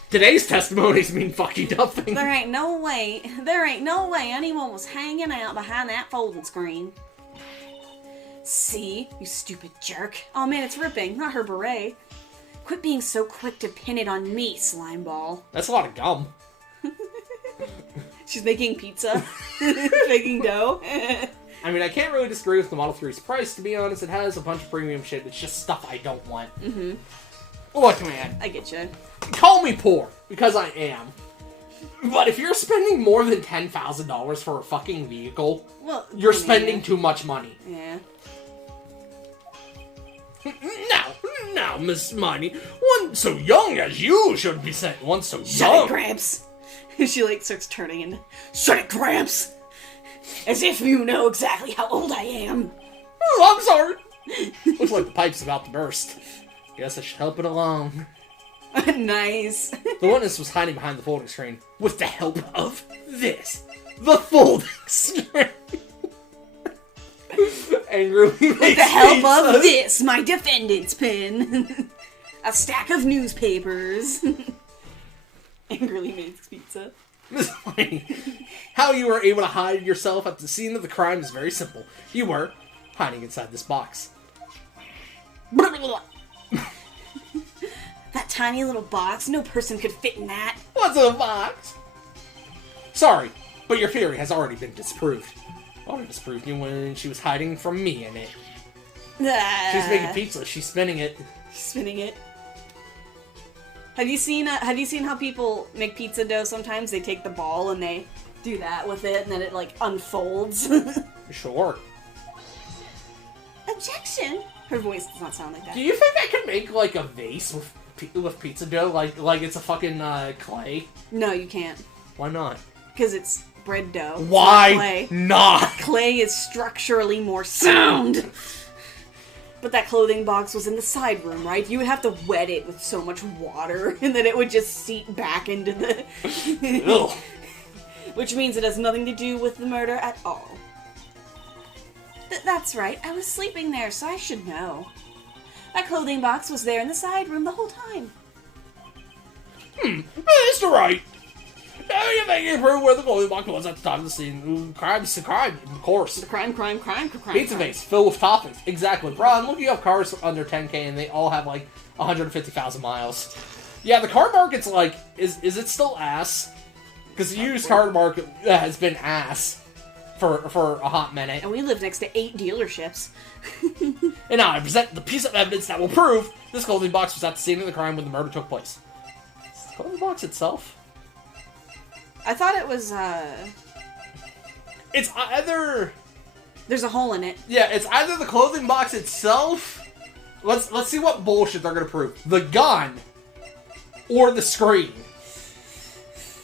Today's testimonies mean fucking nothing. There ain't no way anyone was hanging out behind that folding screen. See? You stupid jerk. Oh man, it's ripping, not her beret. Quit being so quick to pin it on me, slimeball. That's a lot of gum. She's making pizza. Making dough. I mean, I can't really disagree with the Model 3's price, to be honest. It has a bunch of premium shit. It's just stuff I don't want. Mm-hmm. Look, man. I get you. Call me poor, because I am. But if you're spending more than $10,000 for a fucking vehicle, well, you're spending too much money. Yeah. Now, Miss Miney, one so young as you should be sent. One so young. Shut it, Gramps. She like starts turning into, shut it, Gramps. As if you know exactly how old I am. Oh, I'm sorry. Looks like the pipe's about to burst. Guess I should help it along. Nice. The witness was hiding behind the folding screen with the help of this. The folding screen. Angrily with the help of this, my defendant's pin. A stack of newspapers. Angrily makes pizza. Miss Miney, how you were able to hide yourself at the scene of the crime is very simple. You were hiding inside this box. That tiny little box, no person could fit in that. What's in a box? Sorry, but your theory has already been disproved. Already disproved you when she was hiding from me in it. She's making pizza. She's spinning it. Spinning it. Have you seen how people make pizza dough? Sometimes they take the ball and they do that with it, and then it like unfolds. Sure. Objection. Her voice does not sound like that. Do you think I could make like a vase with pizza dough, like it's a fucking clay? No, you can't. Why not? Because it's bread dough. Why not? Clay is structurally more sound. But that clothing box was in the side room, right? You would have to wet it with so much water, and then it would just seep back into the... Ugh. Which means it has nothing to do with the murder at all. That's right, I was sleeping there, so I should know. That clothing box was there in the side room the whole time. Mr. Wright! Now you think you prove where the clothing box was at the time of the scene. Crime's the crime, of course. The crime. Pizza vase filled with toppings. Exactly. Bro, I'm looking up cars under 10K and they all have like 150,000 miles. Yeah, the car market's like, is it still ass? Because the used car market has been ass for a hot minute. And we live next to 8 dealerships. And now I present the piece of evidence that will prove this clothing box was at the scene of the crime when the murder took place. Is the clothing box itself? I thought it was, It's either... There's a hole in it. Yeah, it's either the clothing box itself... Let's see what bullshit they're gonna prove. The gun, or the screen.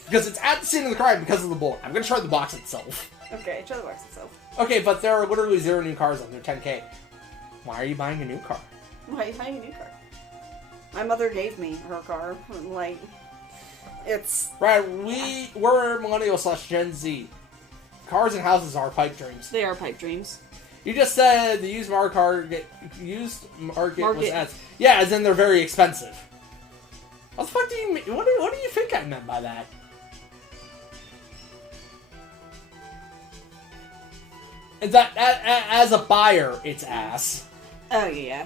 Because it's at the scene of the crime because of the bullet. I'm gonna try the box itself. Okay, try the box itself. Okay, but there are literally 0 new cars under 10K. Why are you buying a new car? Why are you buying a new car? My mother gave me her car. Like, it's... Right, we're millennial / Gen Z. Cars and houses are pipe dreams. They are pipe dreams. You just said the used market was as... Yeah, as in they're very expensive. What the fuck do you mean? What do you think I meant by that? Is that, as a buyer, it's ass. Oh, yeah.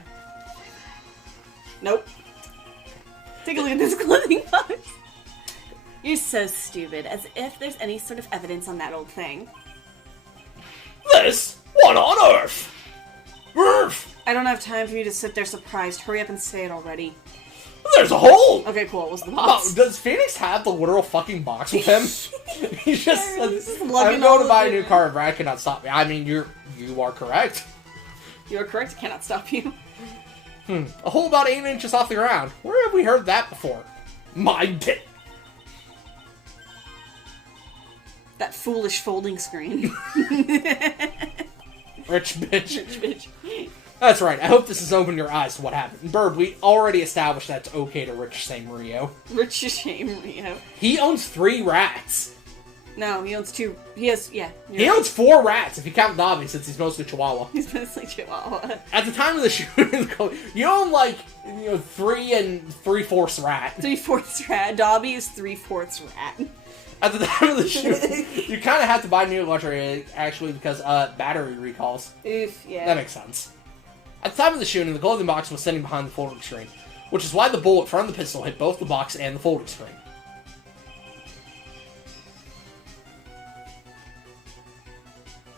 Nope. Take a look at this clothing box. You're so stupid, as if there's any sort of evidence on that old thing. This? What on earth? Earth! I don't have time for you to sit there surprised. Hurry up and say it already. There's a hole! Okay, cool. It was the Oh, box. does Pheonix have the literal fucking box with him? He's just says, I'm lugging going all to buy a of new it. car, Brad cannot stop me. I mean, you are correct. You are correct. I cannot stop you. A hole about 8 inches off the ground. Where have we heard that before? My dick. That foolish folding screen. Rich bitch. Bitch. That's right. I hope this has opened your eyes to what happened. Bird, we already established that it's okay to rich shame Rio. Rich shame, Rio. He owns 3 rats. No, he owns 2. He has, yeah. He owns 4 rats if you count Dobby, since he's mostly Chihuahua. He's mostly Chihuahua. At the time of the shooting, you own 3 3/4 rat. 3/4 rat. Dobby is 3/4 rat. At the time of the shooting, you kind of have to buy new electric actually because battery recalls. Oof, yeah. That makes sense. At the time of the shooting, the clothing box was sitting behind the folding screen, which is why the bullet from the pistol hit both the box and the folding screen.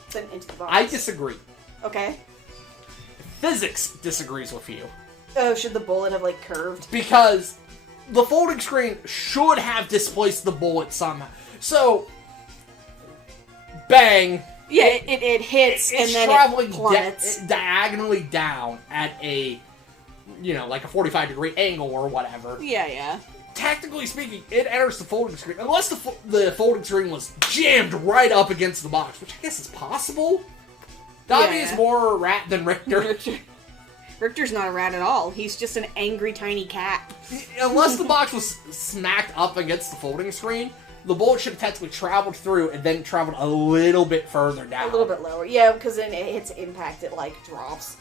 Then into the box. I disagree. Okay. Physics disagrees with you. Oh, should the bullet have, curved? Because the folding screen should have displaced the bullet somehow. So, bang. Yeah, it hits and It's then traveling it plummets. diagonally down at a, a 45-degree angle or whatever. Yeah. Tactically speaking, it enters the folding screen. Unless the folding screen was jammed right up against the box, which I guess is possible. Dobby is more rat than Richter. Richter's not a rat at all. He's just an angry tiny cat. Unless the box was smacked up against the folding screen, the bullet should have technically traveled through and then traveled a little bit further down. A little bit lower. Yeah, because then it hits impact, it, drops.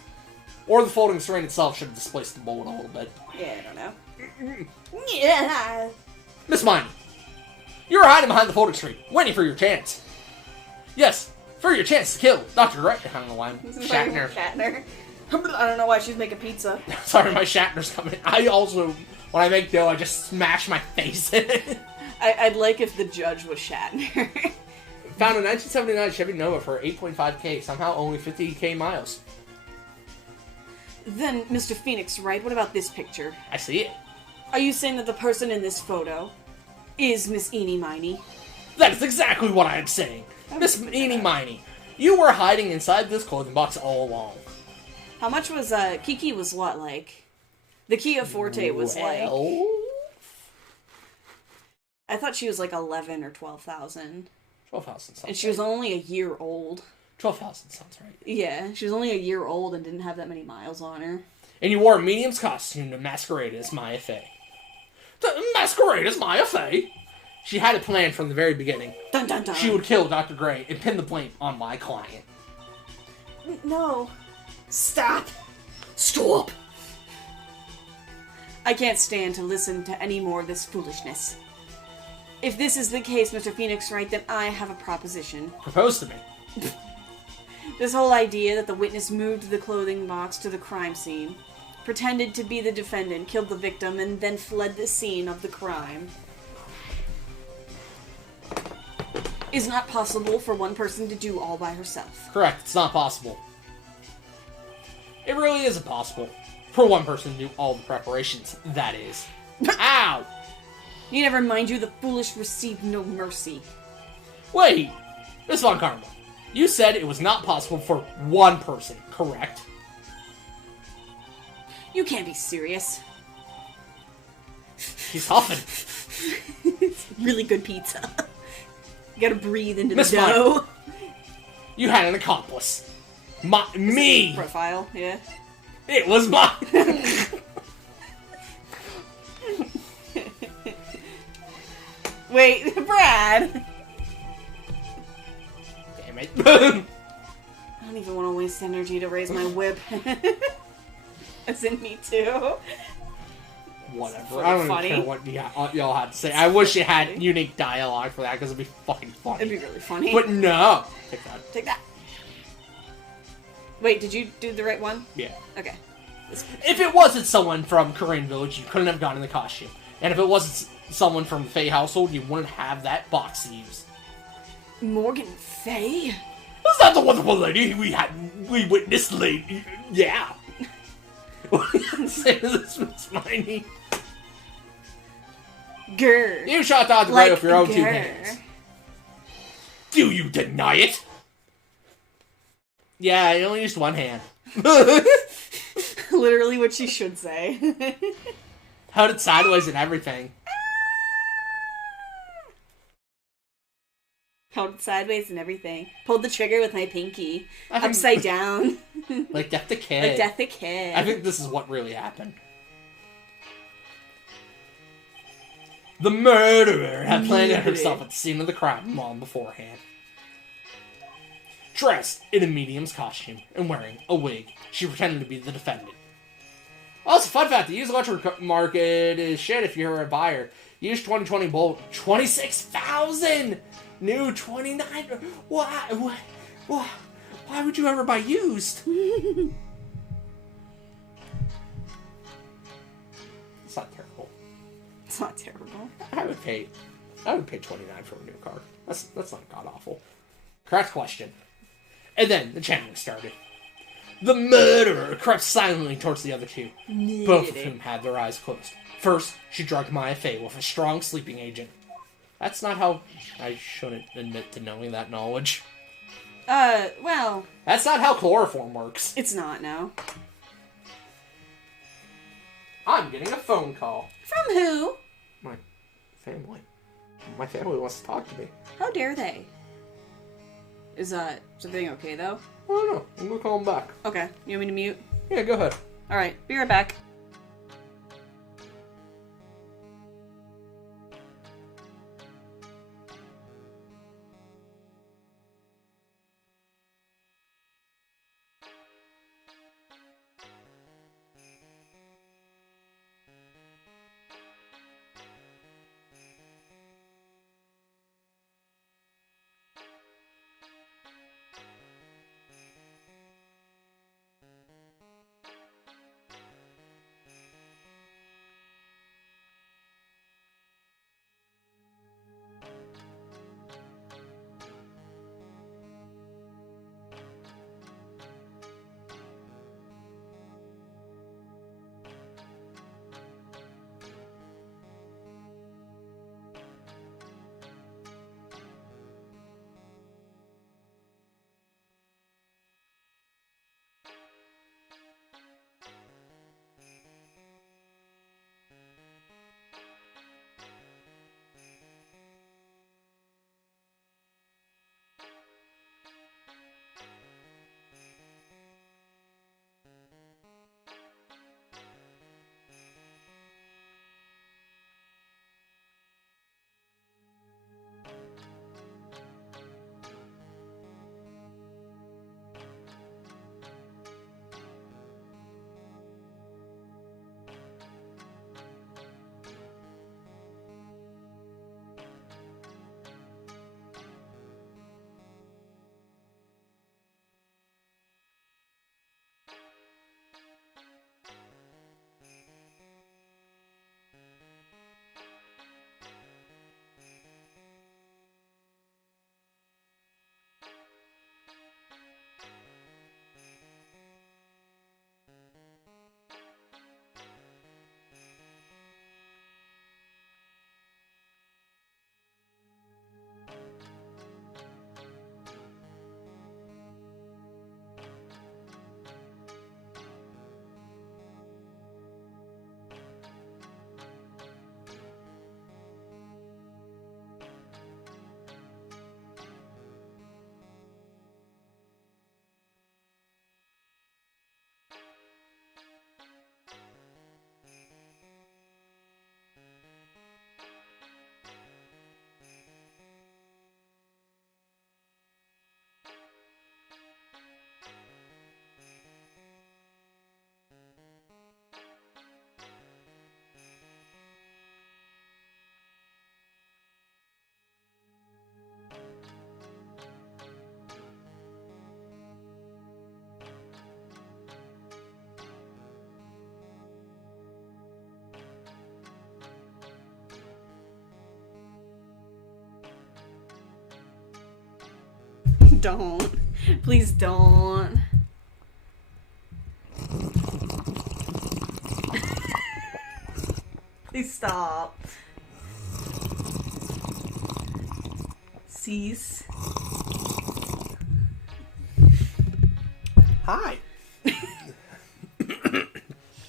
Or the folding screen itself should have displaced the bullet a little bit. Yeah, I don't know. Yeah. Miss Miney, you were hiding behind the folding screen, waiting for your chance. Yes, for your chance to kill Dr. Gray. I don't know why. Shatner. I don't know why she's making pizza. Sorry, my Shatner's coming. I also, when I make dough, I just smash my face in it. I'd like if the judge was Shatner. Found a 1979 Chevy Nova for $8.5K, somehow only 50K miles. Then, Mr. Pheonix, right? What about this picture? I see it. Are you saying that the person in this photo is Miss Eenie Miney? That is exactly what I am saying. Miss Eenie Miney, you were hiding inside this clothing box all along. How much was, Kiki was what, The Kia Forte was I thought she was 11 or 12,000. 12,000 sounds And she was only a year old. 12,000 sounds right. Yeah, she was only a year old and didn't have that many miles on her. And you wore a medium's costume to masquerade as Maya Fey. To masquerade as Maya Fey? She had it planned from the very beginning. Dun dun dun. She would kill Dr. Gray and pin the blame on my client. No. Stop. Stop! I can't stand to listen to any more of this foolishness. If this is the case, Mr. Pheonix, right, then I have a proposition. Propose to me. This whole idea that the witness moved the clothing box to the crime scene, pretended to be the defendant, killed the victim, and then fled the scene of the crime, is not possible for one person to do all by herself. Correct, it's not possible. It really isn't possible for one person to do all the preparations, that is. Ow! You never mind you, the foolish receive no mercy. Wait! Miss Von Karma, you said it was not possible for one person, correct? You can't be serious. He's huffing. It's really good pizza. You gotta breathe into Miss the dough. You had an accomplice. Me! Profile, yeah. It was mine. Wait, Brad. Damn it. I don't even want to waste energy to raise my whip. As in me too. Whatever. I don't even care what y'all had to say. I wish it had unique dialogue for that because it'd be fucking funny. It'd be really funny. But no. Take that. Take that. Wait, did you do the right one? Yeah. Okay. If it wasn't someone from Korean Village, you couldn't have gotten the costume. And if it wasn't someone from the Faye household, you wouldn't have that box to use. Morgan Faye? Is that the wonderful lady we witnessed lady? Yeah. What are you gonna say to this, Miss Miney? Grr. You shot Dr. Gray with your own two hands. Do you deny it? Yeah, I only used one hand. Literally what she should say. Held it sideways and everything. Held it sideways and everything. Pulled the trigger with my pinky. Upside down. Like Death the Kid. Like Death the Kid. I think this is what really happened. The murderer had planted herself at the scene of the crime long beforehand. Dressed in a medium's costume and wearing a wig, she pretended to be the defendant. Also, fun fact, the used electric market is shit if you're a buyer. Used 2020 Bolt, 26,000! New 29... Why would you ever buy used? It's not terrible. It's not terrible. I would pay $29 for a new car. That's not god awful. Correct question. And then the channeling started. The murderer crept silently towards the other two, both of whom had their eyes closed. First, she drugged Maya Fey with a strong sleeping agent. That's not how... I shouldn't admit to knowing that knowledge. Well... That's not how chloroform works. It's not, no. I'm getting a phone call. From who? My family. My family wants to talk to me. How dare they? Is everything okay, though? I don't know. I'm gonna call them back. Okay. You want me to mute? Yeah, go ahead. Alright. Be right back. Don't. Please don't. Please stop. Cease. Hi.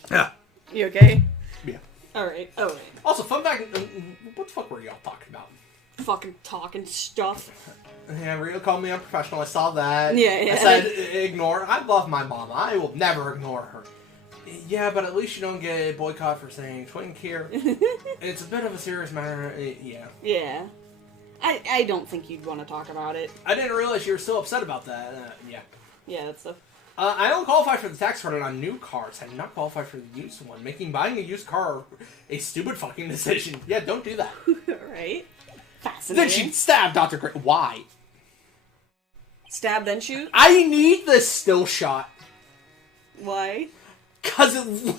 Yeah. You okay? Yeah. Alright. Also, fun fact, what the fuck were y'all talking about? Fucking talking stuff. Yeah, Rio called me unprofessional. I saw that. Yeah. I said, ignore. I love my mom. I will never ignore her. Yeah, but at least you don't get boycott for saying twink here. It's a bit of a serious matter. Yeah. Yeah. I don't think you'd want to talk about it. I didn't realize you were still upset about that. Yeah. Yeah, that's a... I don't qualify for the tax credit on new cars. I do not qualify for the used one, making buying a used car a stupid fucking decision. Yeah, don't do that. Right? Fascinating. Then she stabbed Dr. Gray. Why? Stab, then shoot? I need this still shot. Why? Because it...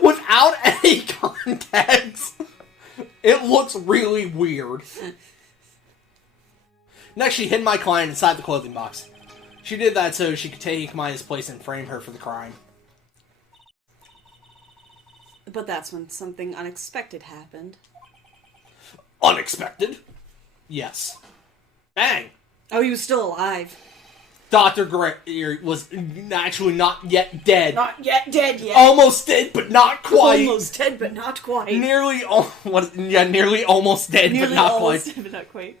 without any context, it looks really weird. Next, she hid my client inside the clothing box. She did that so she could take Maya's place and frame her for the crime. But that's when something unexpected happened. Unexpected? Yes. Bang! Oh, he was still alive. Dr. Gray was actually not yet dead. Not yet dead yet. Almost dead, but not quite. Almost dead, but not quite. Nearly almost dead, Nearly but not almost quite. dead, but not quite.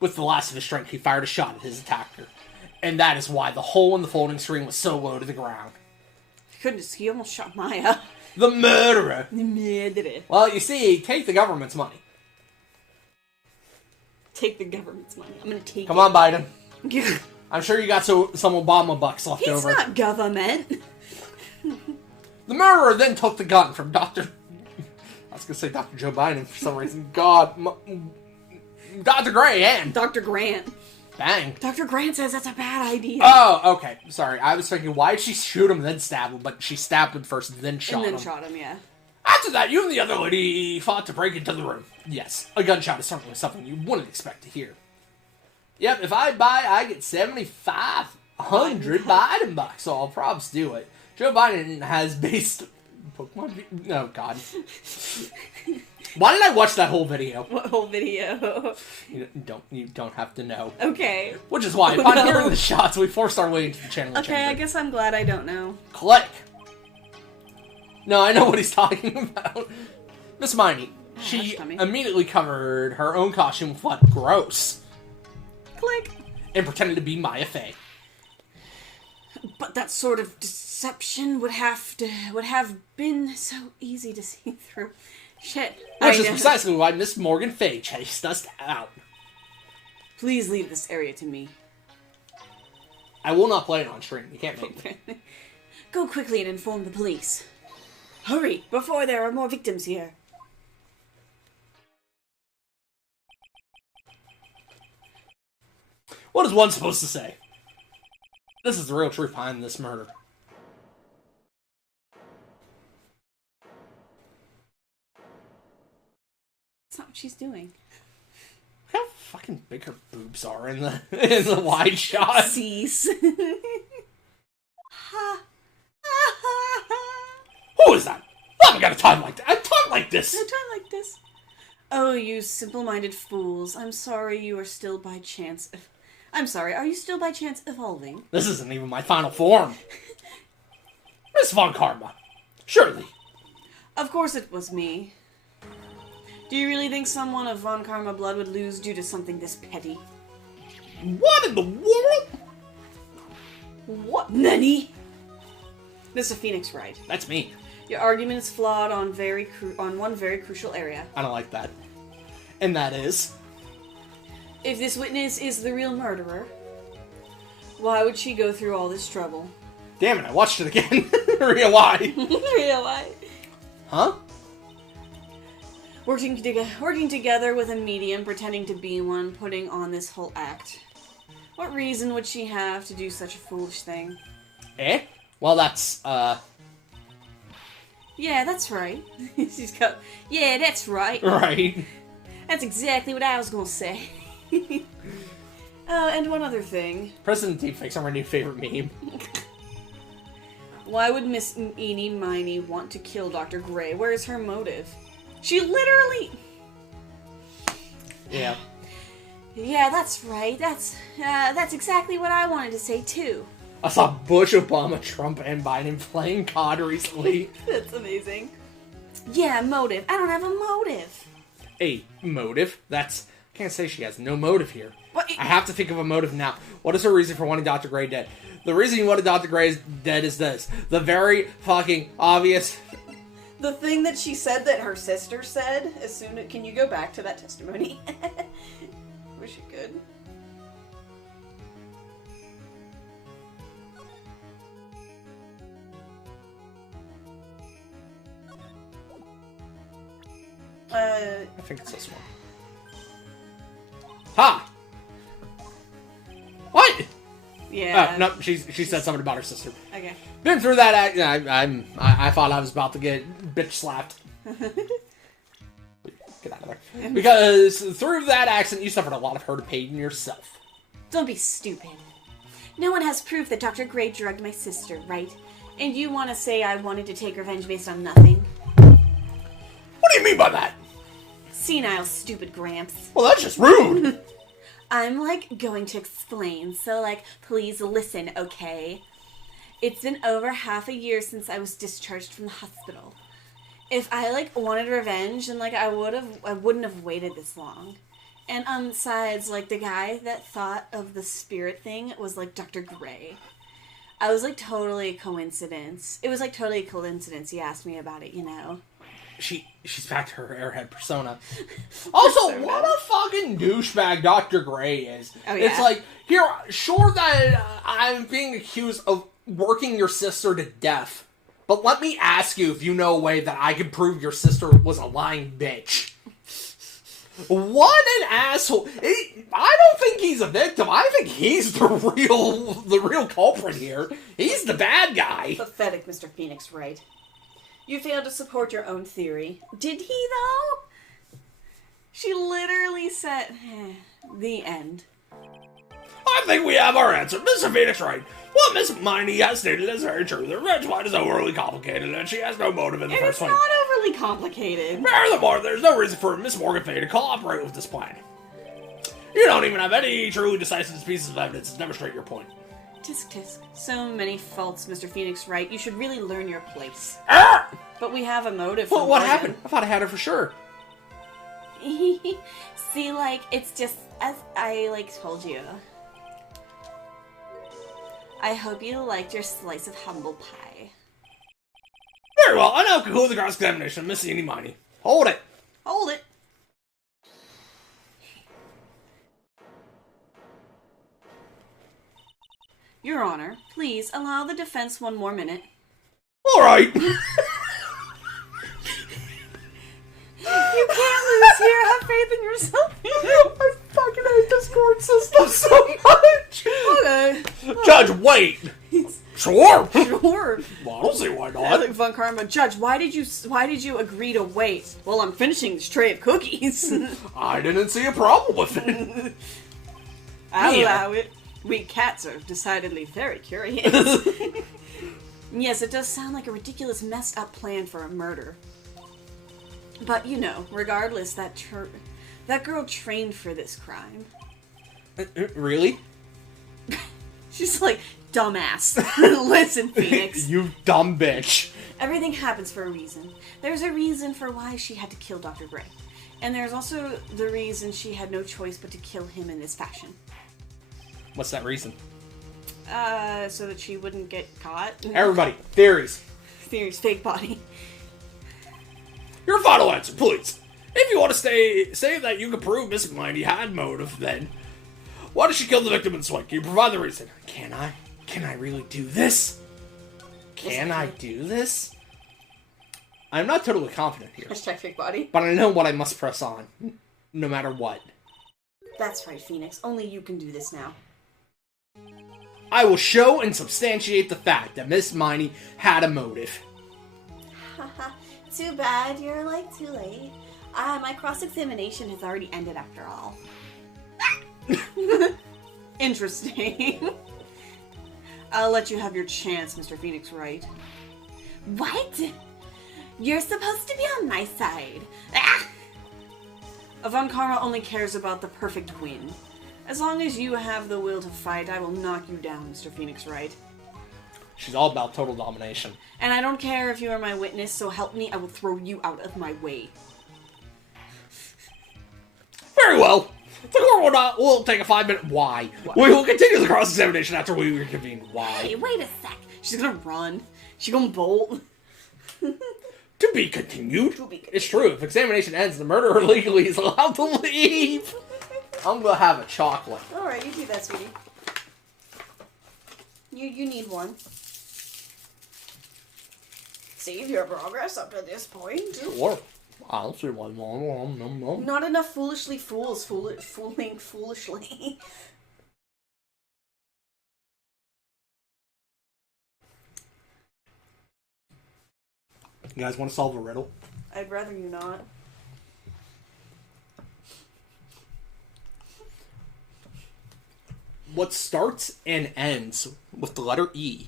With the last of his strength, he fired a shot at his attacker. And that is why the hole in the folding screen was so low to the ground. Goodness, he almost shot Maya. The murderer! The murderer. Well, you see, take the government's money. Take the government's money. I'm gonna take Come on, Biden. it. I'm sure you got some Obama bucks left He's over. not government. The murderer then took the gun from Dr. I was gonna say Dr. Joe Biden for some reason. God. Dr. Gray and... Dr. Grant. Bang. Dr. Grant says that's a bad idea. Oh, okay. Sorry. I was thinking, why did she shoot him and then stab him? But she stabbed him first, then shot him. And then shot him, yeah. After that, you and the other lady fought to break into the room. Yes, a gunshot is certainly something you wouldn't expect to hear. Yep, if I buy, I get 7,500 Biden bucks. So I'll props do it. Joe Biden has based Pokemon. Oh God. Why did I watch that whole video? What whole video? You don't have to know. Okay. Which is why, upon hearing the shots, we forced our way into the channel. Okay, chamber. I guess I'm glad I don't know. Click. No, I know what he's talking about. Miss Miney. She immediately covered her own costume with what? Gross. Click. And pretended to be Maya Fey. But that sort of deception would have been so easy to see through. Shit. Which is precisely why Miss Morgan Fey chased us out. Please leave this area to me. I will not play it on stream. You can't make me. Go quickly and inform the police. Hurry, before there are more victims here. What is one supposed to say? This is the real truth behind this murder. That's not what she's doing. Look how fucking big her boobs are in the wide shot. Cease. Who is that? I haven't got a time like that. I talk like this. No time like this. Oh, you simple-minded fools. I'm sorry you are still by chance... I'm sorry, are you still by chance evolving? This isn't even my final form. Miss Von Karma. Surely. Of course it was me. Do you really think someone of Von Karma blood would lose due to something this petty? What in the world? What? Nani? This is a Pheonix, right? That's me. Your argument is flawed on one very crucial area. I don't like that. And that is... If this witness is the real murderer, why would she go through all this trouble? Damn it, I watched it again. Real why? Real why? Huh? Working together with a medium, pretending to be one, putting on this whole act. What reason would she have to do such a foolish thing? Eh? Well, that's, Yeah, that's right. She's got... Yeah, that's right. Right. That's exactly what I was gonna say. Oh, and one other thing. President Deepfake's are my new favorite meme. Why would Miss Eenie Miney want to kill Dr. Gray? Where is her motive? She literally... Yeah. Yeah, that's right. That's exactly what I wanted to say, too. I saw Bush, Obama, Trump, and Biden playing COD recently. That's amazing. Yeah, motive. I don't have a motive. A motive? That's... I can't say she has no motive here. What? I have to think of a motive now. What is her reason for wanting Dr. Gray dead? The reason you wanted Dr. Gray dead is this. The very fucking obvious... The thing that she said that her sister said, as soon as... Can you go back to that testimony? Wish you could. I think it's this one. Ha! What? Yeah. Oh, no, she said something about her sister. Okay. Been through that act. I thought I was about to get bitch slapped. Get out of there. Because through that accident, you suffered a lot of hurt and pain yourself. Don't be stupid. No one has proof that Dr. Gray drugged my sister, right? And you want to say I wanted to take revenge based on nothing? What do you mean by that? Senile, stupid Gramps. Well, that's just rude. I'm, going to explain, so, please listen, okay? It's been over half a year since I was discharged from the hospital. If I, wanted revenge, then, I wouldn't have waited this long. And, besides, the guy that thought of the spirit thing was, Dr. Gray. I was, totally a coincidence. It was, totally a coincidence he asked me about it, you know? She's back to her airhead persona. Also, what a fucking douchebag Dr. Gray is. Oh, yeah. It's here, sure that I'm being accused of working your sister to death, but let me ask you if you know a way that I can prove your sister was a lying bitch. What an asshole. I don't think he's a victim. I think he's the real culprit here. He's the bad guy. Pathetic, Mr. Pheonix, right? You failed to support your own theory. Did he, though? She literally said, the end. I think we have our answer. Mr. Pheonix right. What Miss Miney has stated is very true. The revenge plot is overly complicated, and she has no motive in the And first it's place. not overly complicated. Furthermore, there's no reason for Miss Morgan Fay to cooperate with this plan. You don't even have any truly decisive pieces of evidence to demonstrate your point. Tisk tisk. So many faults, Mr. Pheonix, right? You should really learn your place. Ah! But we have a motive Well, for what Morgan. happened? I thought I had her for sure. See, it's just as I, told you. I hope you liked your slice of humble pie. Very well, I now conclude the cross-examination of Miss Eenie Miney. Hold it. Hold it. Your Honor, please allow the defense one more minute. Alright. You can't lose here. Have faith in yourself. I fucking hate this court system so much. Okay. Judge, wait. Sure. Sure. Well, I don't see why not. Alec Von Karma, Judge, why did you agree to wait? Well, I'm finishing this tray of cookies. I didn't see a problem with it. I'll Yeah. allow it. We cats are decidedly very curious. Yes, it does sound like a ridiculous, messed up plan for a murder. But, regardless, that girl trained for this crime. Really? She's like, dumbass. Listen, Pheonix. You dumb bitch. Everything happens for a reason. There's a reason for why she had to kill Dr. Gray. And there's also the reason she had no choice but to kill him in this fashion. What's that reason? So that she wouldn't get caught. Everybody, theories. Theory's fake body. Your final answer, please. If you want to say that you can prove Miss Miney had motive, then why did she kill the victim in sweat? Can you provide the reason? Can I? Can I really do this? Can I do this? I'm not totally confident here, Hashtag fake body. but I know what I must press on, no matter what. That's right, Pheonix. Only you can do this now. I will show and substantiate the fact that Miss Miney had a motive. Haha. Too bad. You're, too late. My cross-examination has already ended after all. Interesting. I'll let you have your chance, Mr. Pheonix Wright. What? You're supposed to be on my side. Ah! Avon Karma only cares about the perfect win. As long as you have the will to fight, I will knock you down, Mr. Pheonix Wright. She's all about total domination. And I don't care if you are my witness, so help me, I will throw you out of my way. Very well. The court will take a 5-minute... Why? We will continue the cross-examination after we reconvene. Why? Hey, wait a sec. She's gonna run. She's gonna bolt. To be continued. It's true. If examination ends, the murderer legally is allowed to leave. I'm gonna have a chocolate. Alright, you do that, sweetie. You need one. Save your progress up to this point. Sure. I'll see one. No. Not enough foolishly fools fooling foolishly. You guys want to solve a riddle? I'd rather you not. What starts and ends with the letter E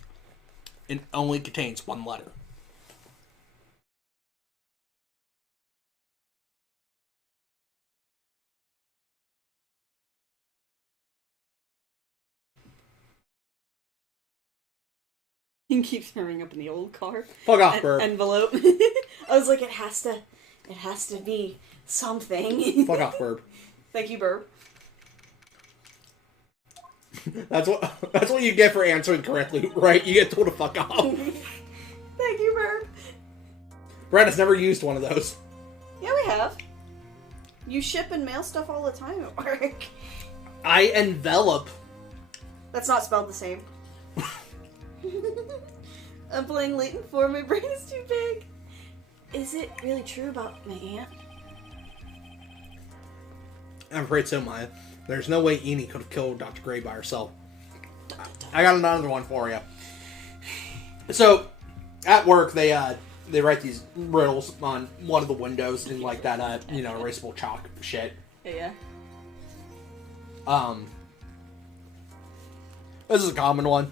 and only contains one letter? He keeps hurrying up in the old car. Fuck off, Burp. Envelope. I was like, it has to be something. Fuck off, Burp. Thank you, Burp. That's what you get for answering correctly, right? You get told to fuck off. Thank you, Burp. Brad has never used one of those. Yeah, we have. You ship and mail stuff all the time at work. I envelop. That's not spelled the same. I'm playing latent form, my brain is too big. Is it really true about my aunt? I'm afraid so, Maya. There's no way Enid could have killed Dr. Gray by herself. I got another one for you. So, at work, they write these riddles on one of the windows in like that, erasable chalk shit. Yeah. This is a common one.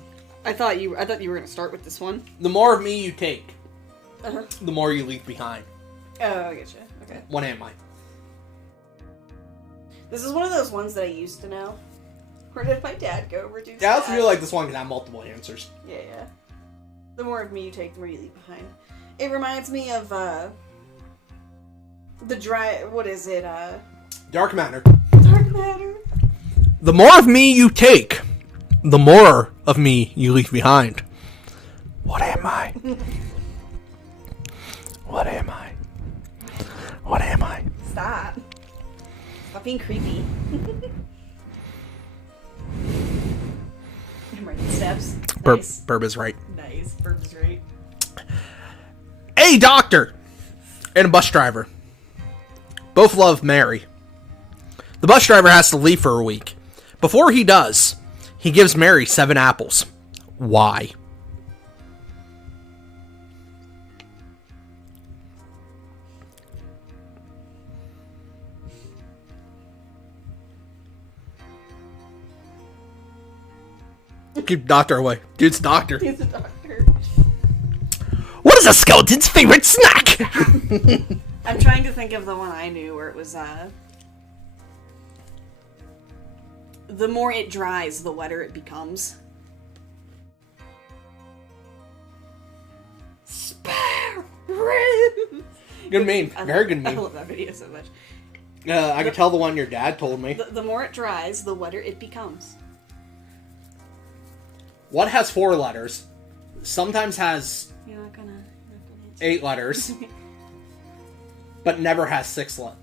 I thought you were gonna start with this one. The more of me you take, Uh-huh. the more you leave behind. Oh, I getcha. Okay. What am I? This is one of those ones that I used to know. Where did my dad go? Reduce Yeah, I that? feel like this one can have multiple answers. Yeah. The more of me you take, the more you leave behind. It reminds me of, the dry... What is it, Dark matter. Dark matter? The more of me you take, the more of me you leave behind. What am I? What am I? What am I? Stop. Stop being creepy. I'm writing steps. Nice. Burb is right. Nice. Burb is right. A doctor and a bus driver both love Mary. The bus driver has to leave for a week. Before he does, he gives Mary 7 apples. Why? Keep doctor away. Dude's doctor. He's a doctor. What is a skeleton's favorite snack? I'm trying to think of the one I knew where it was, the more it dries, the wetter it becomes. Spare ribs! Good meme. Very good I meme. love that video so much. I can tell the one your dad told me. The more it dries, the wetter it becomes. What has 4 letters? Sometimes has You're not gonna answer. 8 letters. But never has 6 letter.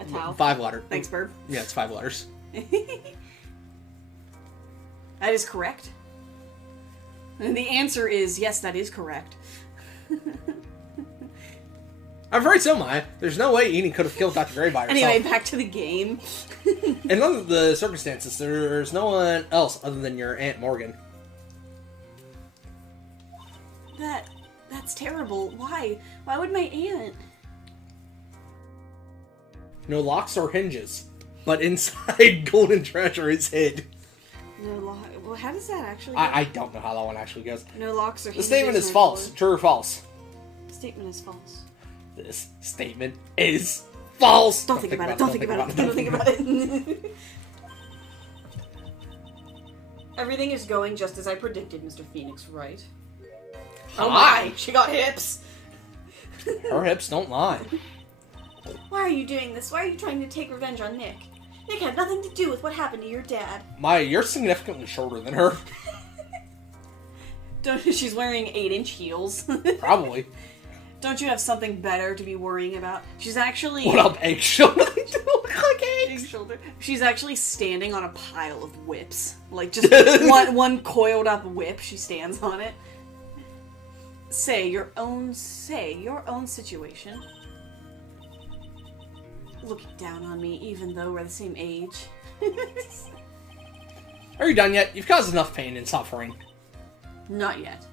A towel. 5 letter. Thanks, Burb. Yeah, it's 5 letters. That is correct. And the answer is yes, that is correct. I'm afraid so, Maya. There's no way Enid could have killed Dr. Gray by herself. Anyway, back to the game. In none of the circumstances, there's no one else other than your Aunt Morgan. That's terrible. Why? Why would my aunt? No locks or hinges, but inside golden treasure is hid. No lock. Well, how does that actually go? I don't know how that one actually goes. No locks or The statement is false. True or false? The statement is false. This statement is false. Don't think about it. Don't think about it. Don't think about it. Everything is going just as I predicted, Mr. Pheonix, right? Oh my! She got hips! Her hips don't lie. Why are you doing this? Why are you trying to take revenge on Nick? Nick had nothing to do with what happened to your dad. Maya, you're significantly shorter than her. She's wearing 8-inch heels. Probably. Don't you have something better to be worrying about? She's actually... What up, egg shoulder? They do look like eggs. Egg shoulder. She's actually standing on a pile of whips. Like, just one coiled up whip. She stands on it. Say your own situation. Looking down on me, even though we're the same age. Are you done yet? You've caused enough pain and suffering. Not yet.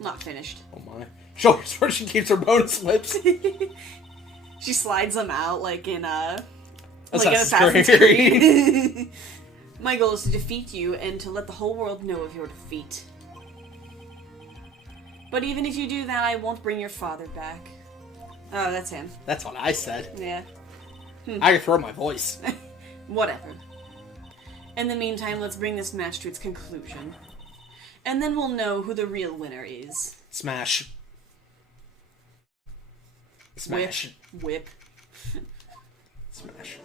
Not finished. Oh my. Show us where she keeps her bonus lips. She slides them out like in Assassin's Creed. My goal is to defeat you and to let the whole world know of your defeat. But even if you do that, I won't bring your father back. Oh, that's him. That's what I said. Yeah. I can throw my voice. Whatever. In the meantime, let's bring this match to its conclusion. And then we'll know who the real winner is. Smash. Smash. Whip. Smash.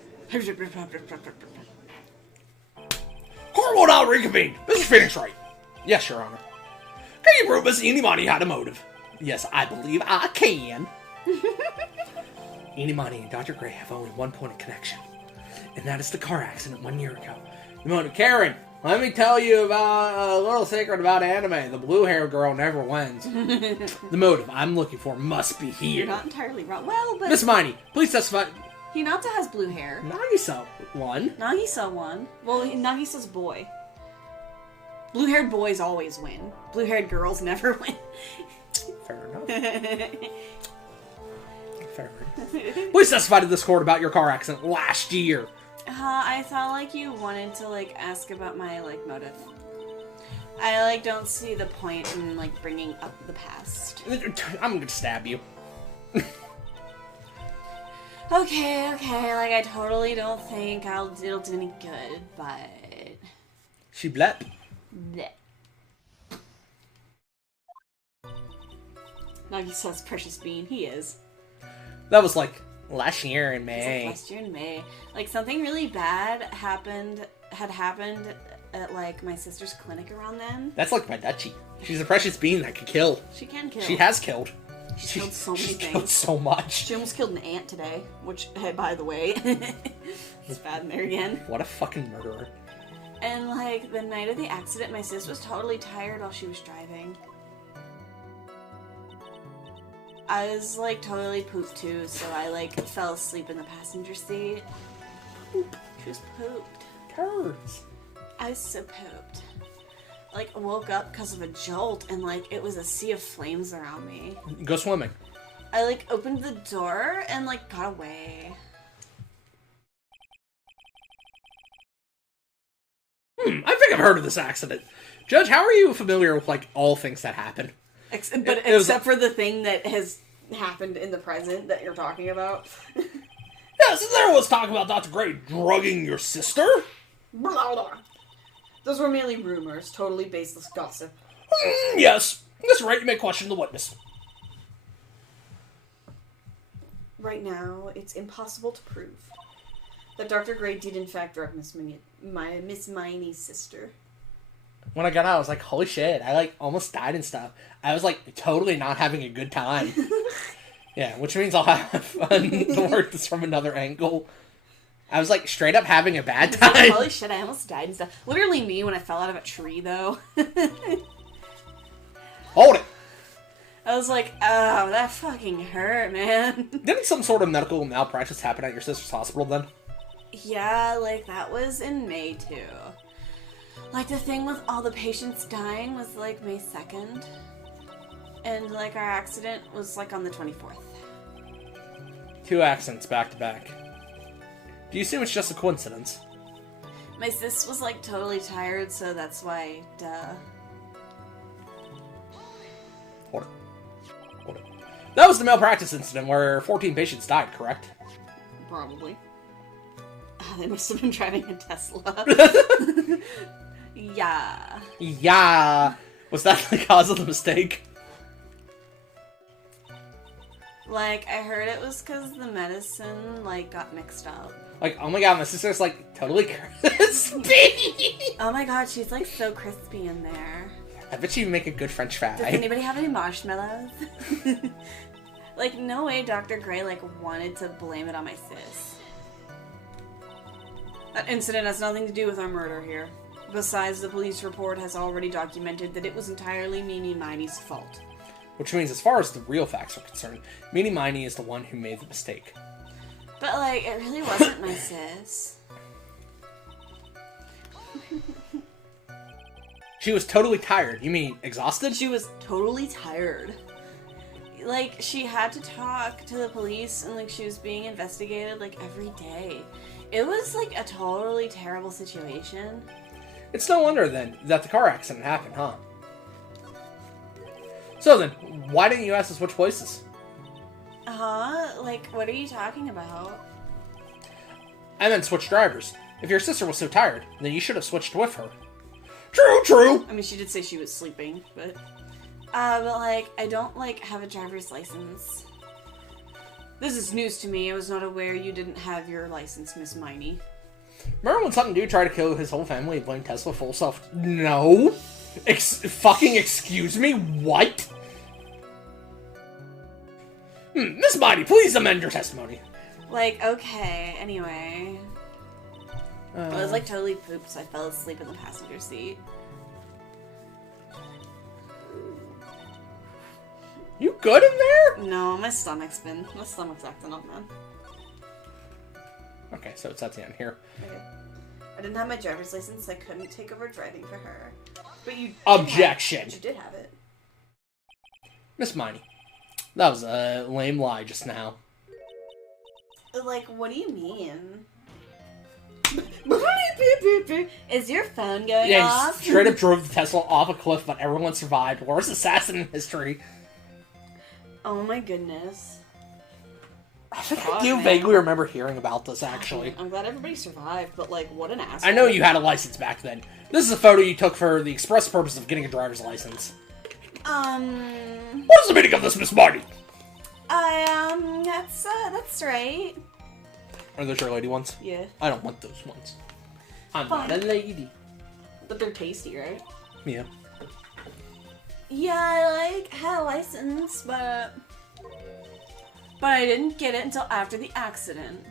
Court will now reconvene. Mr. Pheonix, right? Yes, Your Honor. Can you prove Miss Inimani had a motive? Yes, I believe I can. Inimani and Dr. Gray have only one point of connection, and that is the car accident 1 year ago. The motive, Karen, let me tell you about a little secret about anime. The blue-haired girl never wins. The motive I'm looking for must be here. You're not entirely wrong. Well, but... Miss Miney, please testify. Hinata has blue hair. Nagisa won. Nagisa won. Well, Nagisa's boy. Blue-haired boys always win. Blue-haired girls never win. Fair enough. Fair enough. Please testify to this court about your car accident last year. I thought, like, you wanted to, like, ask about my, like, motive. I, like, don't see the point in, like, bringing up the past. I'm gonna stab you. Okay, like, I totally don't think it'll do any good, but... She blep. Bleh. Nagisa's precious bean, he is. That was, like, last year in May. Last year in May. Like, something really bad had happened at, like, my sister's clinic around then. That's like my Dutchie. She's a precious bean that can kill. She can kill. She has killed. She's killed so many she's things. Killed so much. She almost killed an ant today, which, hey, by the way, it's bad in there again. What a fucking murderer. And, like, the night of the accident, my sis was totally tired while she was driving. I was, like, totally pooped too, so I, like, fell asleep in the passenger seat. Poop. She was pooped. Turds. I was so pooped. Like, woke up because of a jolt, and, like, it was a sea of flames around me. Go swimming. I, like, opened the door and, like, got away. I think I've heard of this accident. Judge, how are you familiar with, like, all things that happen? Except for the thing that has happened in the present that you're talking about. Yeah, so there was talk about Dr. Gray drugging your sister. Blah, blah. Those were merely rumors, totally baseless gossip. Yes, that's right, you may question the witness. Right now, it's impossible to prove that Dr. Gray did in fact drug Miss Miney's sister. When I got out, I was like, holy shit, I, like, almost died and stuff. I was, like, totally not having a good time. Yeah, which means I'll have fun to work this from another angle. I was, like, straight up having a bad time. Like, holy shit, I almost died and stuff. Literally me when I fell out of a tree, though. Hold it! I was like, oh, that fucking hurt, man. Didn't some sort of medical malpractice happen at your sister's hospital then? Yeah, like, that was in May, too. Like, the thing with all the patients dying was, like, May 2nd. And, like, our accident was, like, on the 24th. 2 accidents back to back. Do you assume it's just a coincidence? My sis was like totally tired, so that's why, duh. Hold it. That was the malpractice incident where 14 patients died, correct? Probably. They must have been driving a Tesla. Yeah. Yeah. Was that the cause of the mistake? Like, I heard it was because the medicine, like, got mixed up. Like, oh my god, my sister's like totally crispy. Oh my god, she's like so crispy in there. I bet you make a good French fry. Does anybody have any marshmallows? Like, no way Dr. Gray, like, wanted to blame it on my sis. That incident has nothing to do with our murder here. Besides, the police report has already documented that it was entirely Meanie Miney's fault. Which means, as far as the real facts are concerned, Meanie Miney is the one who made the mistake. But, like, it really wasn't my sis. She was totally tired. You mean exhausted? She was totally tired. Like, she had to talk to the police and, like, she was being investigated, like, every day. It was, like, a totally terrible situation. It's no wonder, then, that the car accident happened, huh? So then, why didn't you ask to switch places? Like, what are you talking about? I meant switch drivers. If your sister was so tired, then you should have switched with her. True. I mean, she did say she was sleeping, but... but, like, I don't, like, have a driver's license. This is news to me. I was not aware you didn't have your license, Miss Miney. Remember when some dude tried to kill his whole family and blame Tesla full self? No. Fucking excuse me? What? Miss Mighty, please amend your testimony. Like, okay, anyway. I was, like, totally pooped, so I fell asleep in the passenger seat. You good in there? No, my stomach's acting up, man. Okay, so it's at the end here. Okay. I didn't have my driver's license, so I couldn't take over driving for her. But you Objection. You did have it. Miss Miney, that was a lame lie just now. Like, what do you mean? Is your phone going Yeah, off? he straight up drove the Tesla off a cliff, but everyone survived. Worst assassin in history. Oh my goodness. I think Fuck, I do man. vaguely remember hearing about this, actually. I'm glad everybody survived, but like, what an asshole. I know you had a license back then. This is a photo you took for the express purpose of getting a driver's license. What is the meaning of this, Miss Mighty? That's right. Are those your lady ones? Yeah. I don't want those ones. I'm Fine. not a lady. But they're tasty, right? Yeah. Yeah, I like had a license, but I didn't get it until after the accident.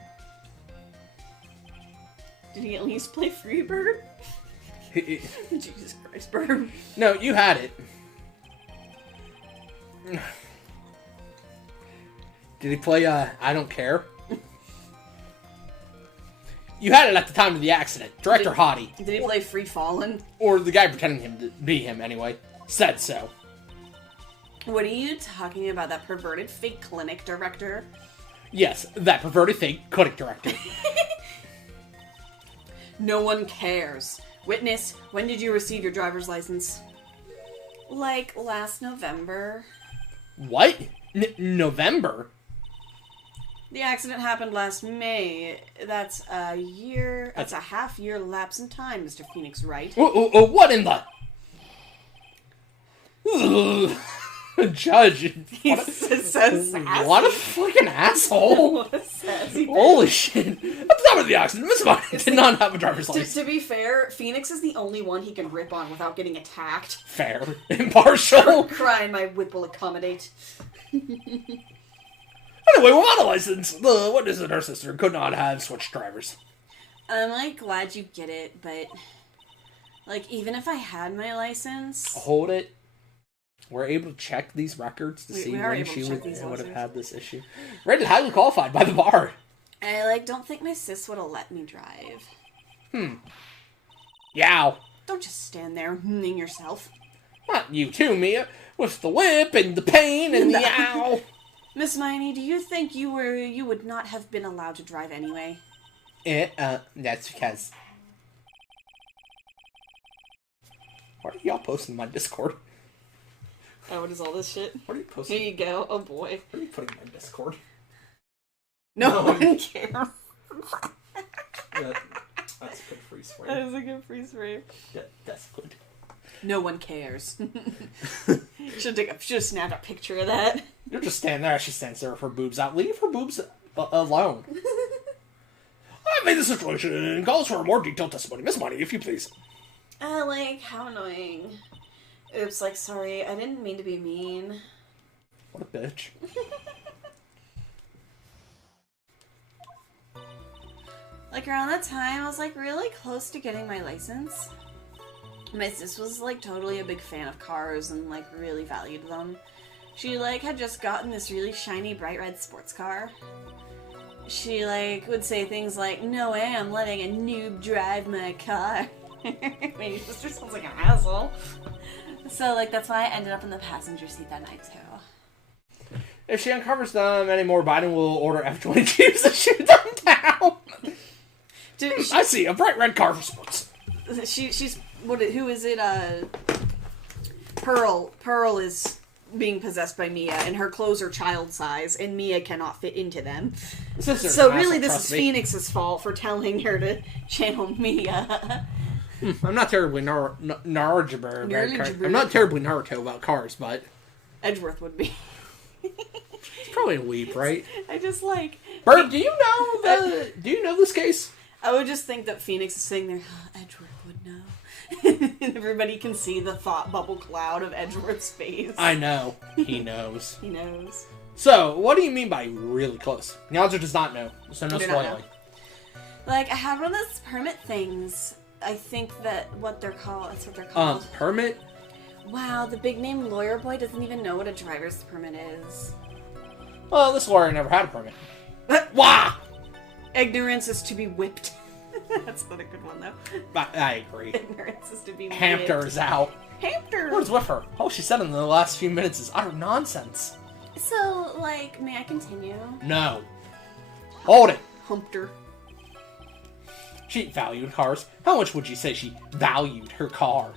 Did he at least play Freebird? Jesus Christ, Bird. No, you had it. Did he play, I Don't Care? You had it at the time of the accident. Director Hottie. Did he play Free Fallin'? Or the guy pretending him to be him, anyway. Said so. What are you talking about? That perverted fake clinic director? Yes, that perverted fake clinic director. No one cares. Witness, when did you receive your driver's license? Like, last November. What? November? The accident happened last May. That's a year... That's a half-year lapse in time, Mr. Pheonix, right? What in the... Judge. He's so sassy. What a fucking asshole. What a sassy... Holy shit. At the time of the accident, Miss Mighty Did not have a driver's license. To be fair, Pheonix is the only one he can rip on without getting attacked. Fair. Impartial. Crying my whip will accommodate. Anyway, without a license, the witness and her sister could not have switched drivers. I'm, like, glad you get it, but... Like, even if I had my license... Hold it. We're able to check these records to see we are when able to she check would these have licenses. had this issue. Rated highly qualified by the bar. I, like, don't think my sis would have let me drive. Yow. Don't just stand there hmming yourself. Not you too, Mia. With the whip and the pain and the yow. Miss Miney, do you think you would not have been allowed to drive anyway? That's because What are y'all posting in my Discord? Oh, what is all this shit? What are you posting? Here you go. Oh boy. What are you putting in my Discord? No one cares. That's a good freeze frame. That is a good freeze frame. Yeah, that's good. No one cares. Should have snapped a picture of that. You're just standing there. She stands there with her boobs out. Leave her boobs alone. I made the situation and calls for a more detailed testimony. Miss Money, if you please. Like, how annoying. Oops, like, sorry, I didn't mean to be mean. What a bitch. Like, around that time, I was, like, really close to getting my license. My sis was, like, totally a big fan of cars and, like, really valued them. She, like, had just gotten this really shiny, bright red sports car. She, like, would say things like, no way, I'm letting a noob drive my car. My sister sounds like an asshole. So, like, that's why I ended up in the passenger seat that night, too. If she uncovers them anymore, Biden will order F-22s to shoot them down. Dude, I see, a bright red car for sports. she's, who is it, Pearl. Pearl is being possessed by Mia, and her clothes are child size, and Mia cannot fit into them. So really, this is Pheonix's fault for telling her to channel Mia. I'm not terribly knowledgeable about cars. I'm not terribly Naruto about cars, but Edgeworth would be. it's probably a weep, right? I just like. Burp, do you know this case? I would just think that Pheonix is sitting there. Oh, Edgeworth would know. And everybody can see the thought bubble cloud of Edgeworth's face. I know. He knows. He knows. So, what do you mean by really close? Nyanzer does not know, so no spoiling. Like, I have one of those permit things. I think that's what they're called. Permit? Wow, the big name lawyer boy doesn't even know what a driver's permit is. Well, this lawyer never had a permit. Wah! Ignorance is to be whipped. That's not a good one, though. I agree. Ignorance is to be Hampter whipped. is out. Hampter! What is with her? All she said in the last few minutes is utter nonsense. So, like, may I continue? No. Hold it. Humpter. She valued cars. How much would you say she valued her car?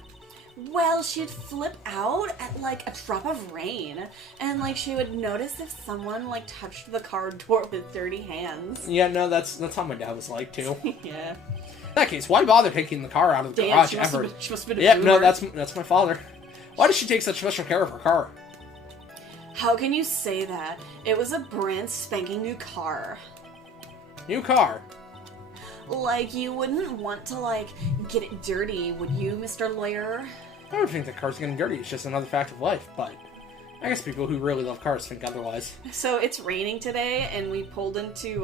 Well, she'd flip out at, like, a drop of rain. And, like, she would notice if someone, like, touched the car door with dirty hands. Yeah, no, that's how my dad was like, too. Yeah. In that case, why bother taking the car out of the Damn, garage she must ever? have been a Yeah, boomer. no, that's my father. Why does she take such special care of her car? How can you say that? It was a brand spanking new car. New car. Like, you wouldn't want to, like, get it dirty, would you, Mr. Lawyer? I don't think the car's getting dirty. It's just another fact of life, but I guess people who really love cars think otherwise. So it's raining today, and we pulled into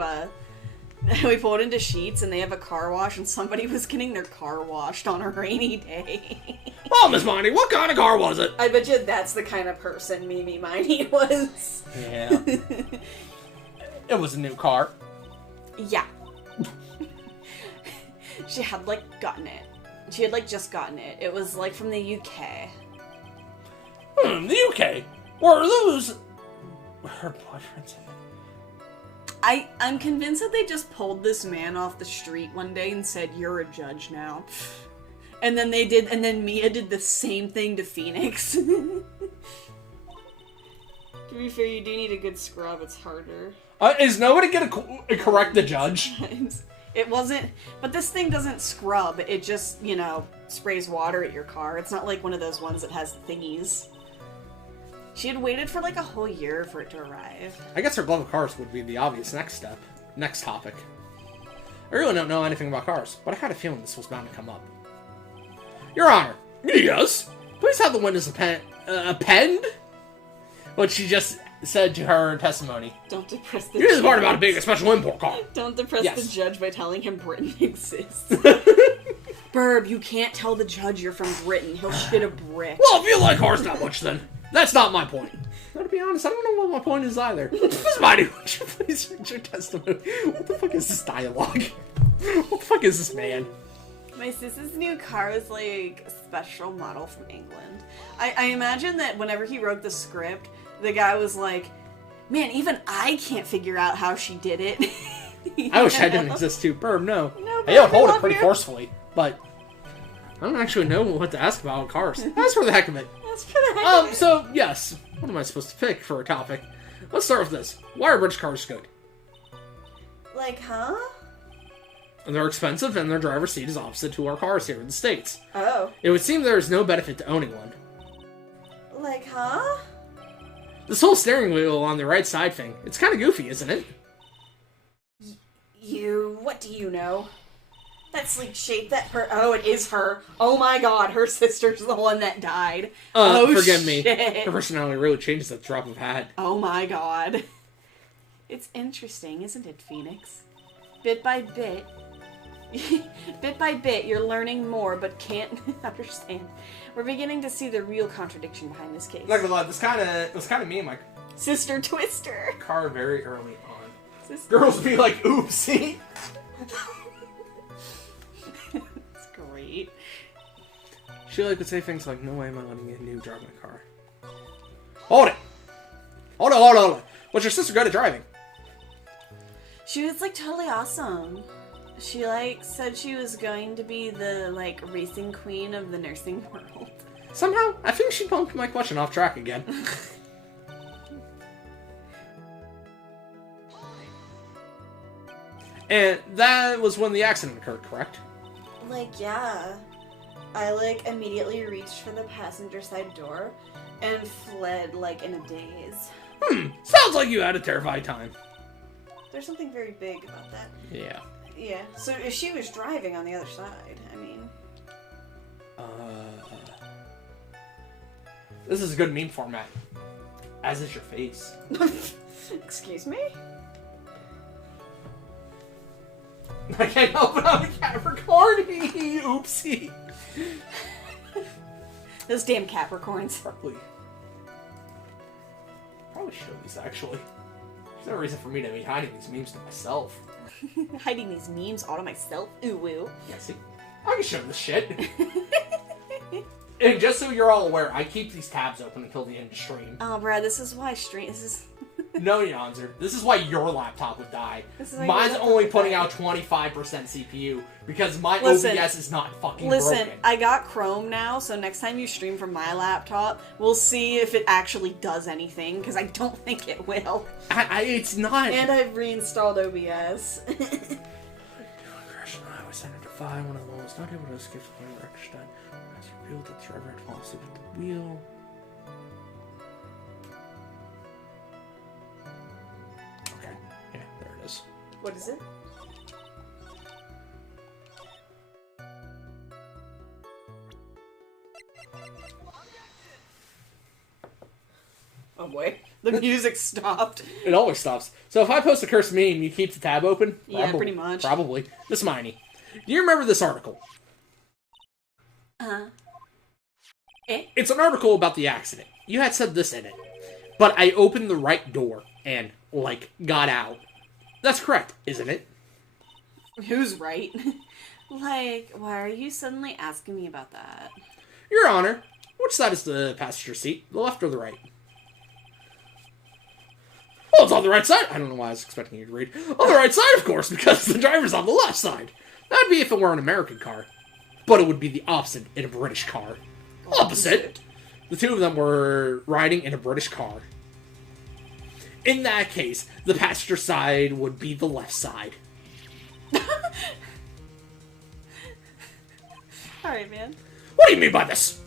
Sheets, and they have a car wash, and somebody was getting their car washed on a rainy day. Well, Miss Money, what kind of car was it? I bet you that's the kind of person Mimi Miney was. Yeah. It was a new car. Yeah. She had, like, gotten it. She had, like, just gotten it. It was, like, from the UK. The UK? Where are those? Her boyfriend's in it. I'm convinced that they just pulled this man off the street one day and said, "You're a judge now." And then Mia did the same thing to Pheonix. To be fair, you do need a good scrub, it's harder. Is nobody gonna correct the judge? It wasn't, but this thing doesn't scrub, it just, you know, sprays water at your car. It's not like one of those ones that has thingies. She had waited for like a whole year for it to arrive. I guess her love of cars would be the obvious next topic. I really don't know anything about cars, but I had a feeling this was bound to come up. Your Honor, Yes? please have the witness append what she just said to her testimony. Don't depress the Here's the part judge. about it being a special import car. Don't depress Yes. the judge by telling him Britain exists. Burb, you can't tell the judge you're from Britain. He'll shit a brick. Well, if you like cars that much, then that's not my point. Now, to be honest, I don't know what my point is either. Miss Money, Would you please read your testimony? What the fuck is this dialogue? What the fuck is this man? My sister's new car was like a special model from England. I imagine that whenever he wrote the script, the guy was like, "Man, even I can't figure out how she did it." I wish I didn't exist too. Burb, no. No, Hey, yo, Burb, we hold it love pretty you. forcefully, but I don't actually know what to ask about cars. That's for the heck of it. That's for the heck of it. So, yes. What am I supposed to pick for a topic? Let's start with this. Why are British cars good? Like, huh? They're expensive, and their driver's seat is opposite to our cars here in the States. Oh. It would seem there is no benefit to owning one. Like, huh? This whole steering wheel on the right side thing, it's kind of goofy, isn't it? What do you know? That sleek shape, oh, it is her. Oh my god, her sister's the one that died. Forgive me. Shit. Her personality really changes at the drop of a hat. Oh my god. It's interesting, isn't it, Pheonix? Bit by bit, you're learning more, but can't understand. We're beginning to see the real contradiction behind this case. Not gonna lie, this kind of me and my Sister Twister. car very early on. Sister. Girls be like, oopsie. That's great. She would say things like, no way am I letting a new drive my car. Hold it! Hold on. What's your sister good at driving? She was, totally awesome. She, said she was going to be the, racing queen of the nursing world. Somehow, I think she bumped my question off track again. And that was when the accident occurred, correct? Yeah. I, immediately reached for the passenger side door and fled, in a daze. Sounds like you had a terrified time. There's something very big about that. Yeah. Yeah, so if she was driving on the other side, I mean... This is a good meme format. As is your face. Excuse me? I can't help it, I'm a Capricorn! Oopsie! Those damn Capricorns. Probably show these, actually. There's no reason for me to be hiding these memes to myself. Hiding these memes all to myself? Ooh woo. Yeah, see? I can show this shit. And just so you're all aware, I keep these tabs open until the end of stream. Oh, Brad, this is why No, Yonzer. This is why your laptop would die. This is why Mine's your only laptop would putting die. out 25% CPU because my Listen, OBS is not fucking Listen, broken. I got Chrome now, so next time you stream from my laptop, we'll see if it actually does anything, because I don't think it will. It's not. And I've reinstalled OBS. Crash on the highway center to 5. One of them was not able to escape the plane Reckstein. As revealed that the driver had fallen asleep at the wheel. Okay. Yeah, there it is. What is it? Oh boy. The music stopped. It always stops. So if I post a cursed meme, you keep the tab open? Yeah, pretty much. Probably. Miss Miney, do you remember this article? It's an article about the accident. You had said this in it. But I opened the right door and, got out. That's correct, isn't it? Who's right? Why are you suddenly asking me about that? Your Honor, which side is the passenger seat? The left or the right? Well, it's on the right side. I don't know why I was expecting you to read. On the right side, of course, because the driver's on the left side. That'd be if it were an American car. But it would be the opposite in a British car. Opposite. The two of them were riding in a British car. In that case, the passenger side would be the left side. Alright, man. What do you mean by this?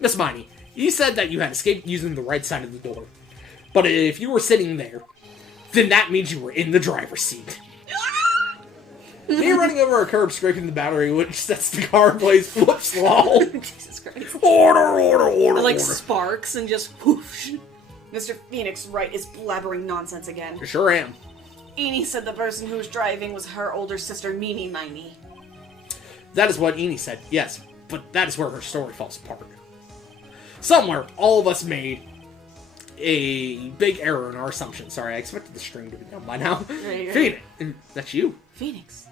Miss Miney, you said that you had escaped using the right side of the door. But if you were sitting there, then that means you were in the driver's seat. Me running over a curb, scraping the battery, which sets the car in place. Whoops, lol. Jesus Christ. Order. Sparks and just whoosh. Mr. Pheonix Wright is blabbering nonsense again. I sure am. Enie said the person who was driving was her older sister, Mimi Miney. That is what Enie said, yes. But that is where her story falls apart. Somewhere, all of us made a big error in our assumption. Sorry, I expected the stream to be done by now. Right. Pheonix, that's you. Pheonix.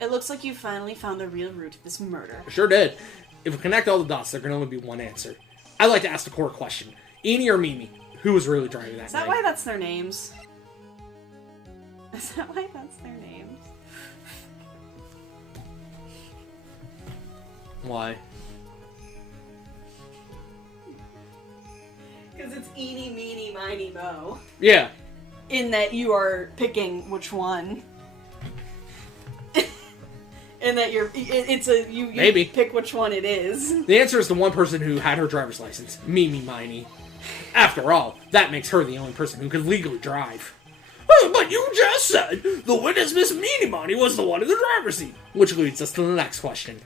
It looks like you finally found the real root of this murder. I sure did. If we connect all the dots, there can only be one answer. I'd like to ask the core question. Enie or Mimi? Who was really driving that Is that night? why that's their names? Is that why that's their names? Why? Because it's eeny, meeny, miny, mo. Yeah. In that you are picking which one. And that you Maybe. pick which one it is. The answer is the one person who had her driver's license, Mimi Miney. After all, that makes her the only person who could legally drive. But you just said the witness, Miss Meanie Money, was the one in the driver's seat. Which leads us to the next question.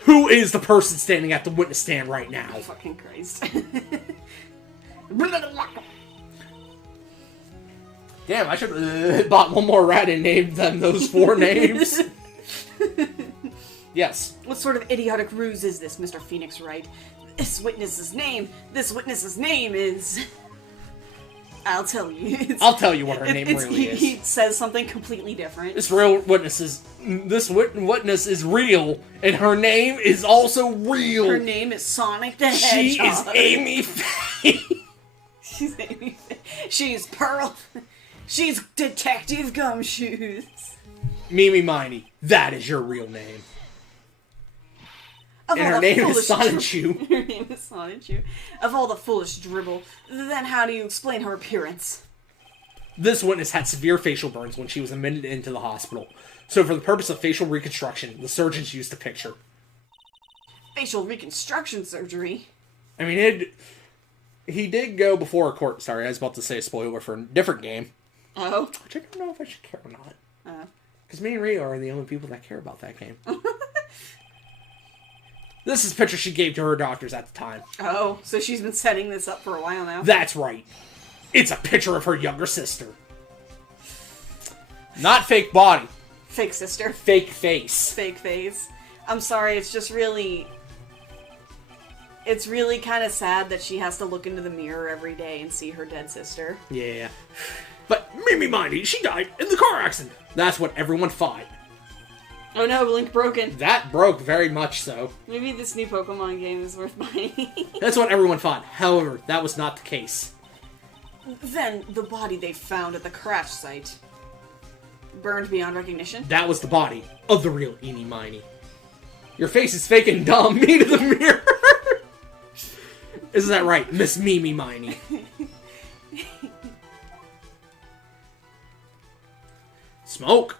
Who is the person standing at the witness stand right now? Fucking Christ. Damn, I should have bought one more rat and named them those 4 names. Yes. What sort of idiotic ruse is this, Mr. Pheonix Wright? This witness's name is... I'll tell you. I'll tell you what her name really is. He says something completely different. This witness is real, and her name is also real. Her name is Sonic the She Hedgehog. is Amy Faye. She's Amy Faye. She's Pearl. She's Detective Gumshoes. Mimi Miney, that is your real name. Of And all her the name is foolish Sonichu. Her name is Sonichu. Of all the foolish dribble, then how do you explain her appearance? This witness had severe facial burns when she was admitted into the hospital. So for the purpose of facial reconstruction, the surgeons used a picture. Facial reconstruction surgery? I mean, he did go before a court. Sorry, I was about to say a spoiler for a different game. Oh. Which I don't know if I should care or not. Oh. Because me and Rio are the only people that care about that game. This is a picture she gave to her doctors at the time. Oh, so she's been setting this up for a while now. That's right. It's a picture of her younger sister. Not fake body. Fake sister. Fake face. Fake face. I'm sorry, it's just really... It's really kind of sad that she has to look into the mirror every day and see her dead sister. Yeah. But Mimi Miney, she died in the car accident. That's what everyone thought. Oh no, Link broken. That broke very much so. Maybe this new Pokemon game is worth buying. That's what everyone thought. However, that was not the case. Then, the body they found at the crash site. Burned beyond recognition? That was the body of the real Eenie Miney. Your face is fake and dumb. Me to the mirror. Isn't that right, Miss Mimi Miney? Smoke.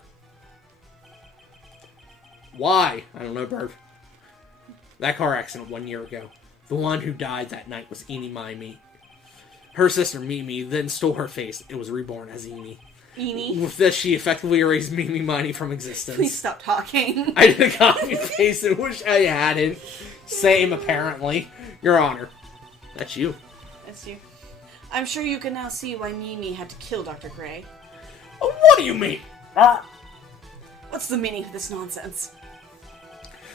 Why? I don't know, Bird. That car accident 1 year ago. The one who died that night was Eenie Miney. Her sister Mimi then stole her face. It was reborn as Eenie. Eenie? With this, she effectively erased Mimi Miney from existence. Please stop talking. I did a copy and paste and wish I hadn't. Same, apparently. Your Honor. That's you. That's you. I'm sure you can now see why Mimi had to kill Dr. Gray. What do you mean? What's the meaning of this nonsense?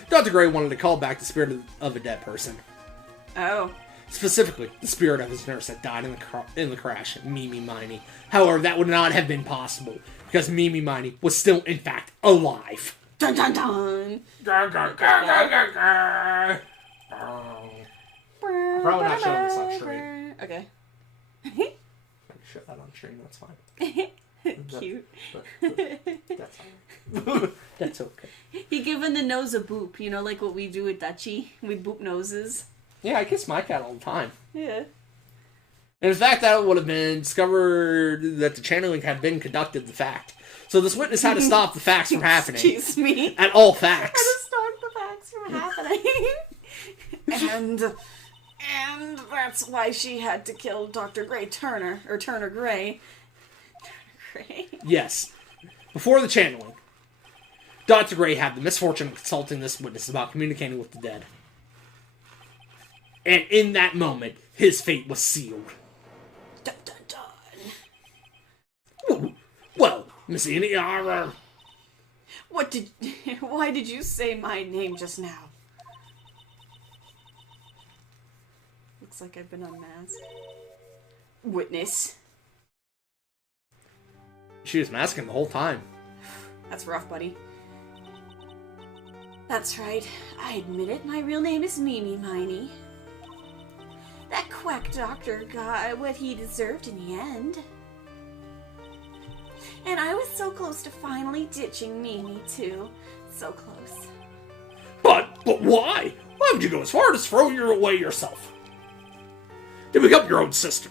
Dr. Gray wanted to call back the spirit of a dead person. Oh. Specifically, the spirit of his nurse that died in the crash, Mimi Miney. However, that would not have been possible, because Mimi Miney was still, in fact, alive. Dun dun dun! Probably not showing this on stream. Okay. Show that on stream, that's fine. Cute. That's fine. That's okay. He giving the nose a boop, you know, like what we do with Dutchie. We boop noses. Yeah, I kiss my cat all the time. Yeah. And in fact, that would have been discovered that the channeling had been conducted, the fact. So this witness had to stop the facts from happening. Excuse me. At all facts. How to stop the facts from happening. and that's why she had to kill Dr. Gray Turner, or Turner Gray. Turner Gray? Yes. Before the channeling, Dr. Gray had the misfortune of consulting this witness about communicating with the dead. And in that moment, his fate was sealed. Dun dun dun. Well, Miss Annie, Why did you say my name just now? Looks like I've been unmasked. Witness. She was masking the whole time. That's rough, buddy. That's right. I admit it. My real name is Mimi Miney. That quack doctor got what he deserved in the end. And I was so close to finally ditching Mimi, too. So close. But why? Why would you go as far as throw her away yourself? To become your own sister?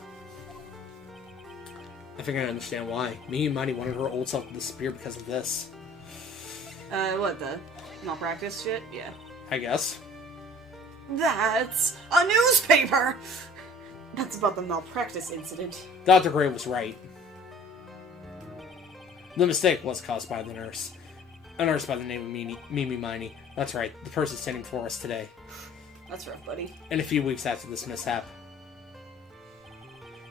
I think I understand why. Me and Mighty wanted her old self to disappear because of this. What, the malpractice shit? Yeah. I guess. That's a newspaper! That's about the malpractice incident. Dr. Gray was right. The mistake was caused by the nurse. A nurse by the name of Mimi Miney. That's right, the person standing before us today. That's rough, buddy. And a few weeks after this mishap,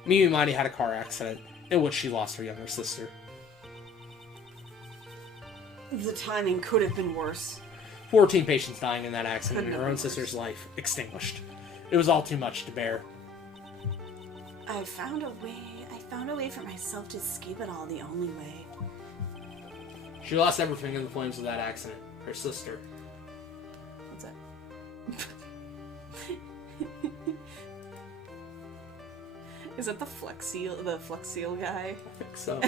Mimi Miney had a car accident in which she lost her younger sister. The timing could have been worse. 14 patients dying in that accident and Couldn't her have own been sister's life extinguished. It was all too much to bear. I found a way for myself to escape it all the only way. She lost everything in the flames of that accident. Her sister. What's that? Is that the Flex Seal guy? I think so.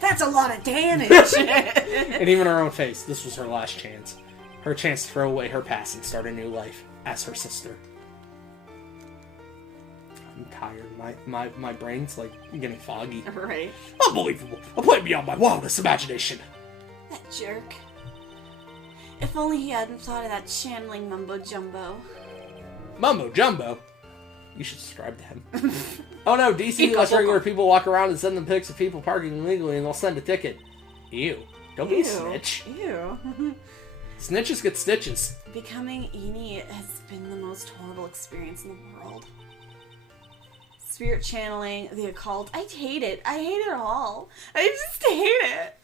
That's a lot of damage! And even her own face, this was her last chance. Her chance to throw away her past and start a new life as her sister. I'm tired. My brain's like getting foggy. Right. Unbelievable. A plan beyond my wildest imagination. That jerk. If only he hadn't thought of that channeling mumbo jumbo. Mumbo Jumbo? You should subscribe to him. Oh no, DC lets regular people walk around and send them pics of people parking illegally and they'll send a ticket. Ew. Don't be a snitch. Ew. Snitches get stitches. Becoming Eni has been the most horrible experience in the world. Spirit channeling, the occult. I hate it. I hate it all. I just hate it.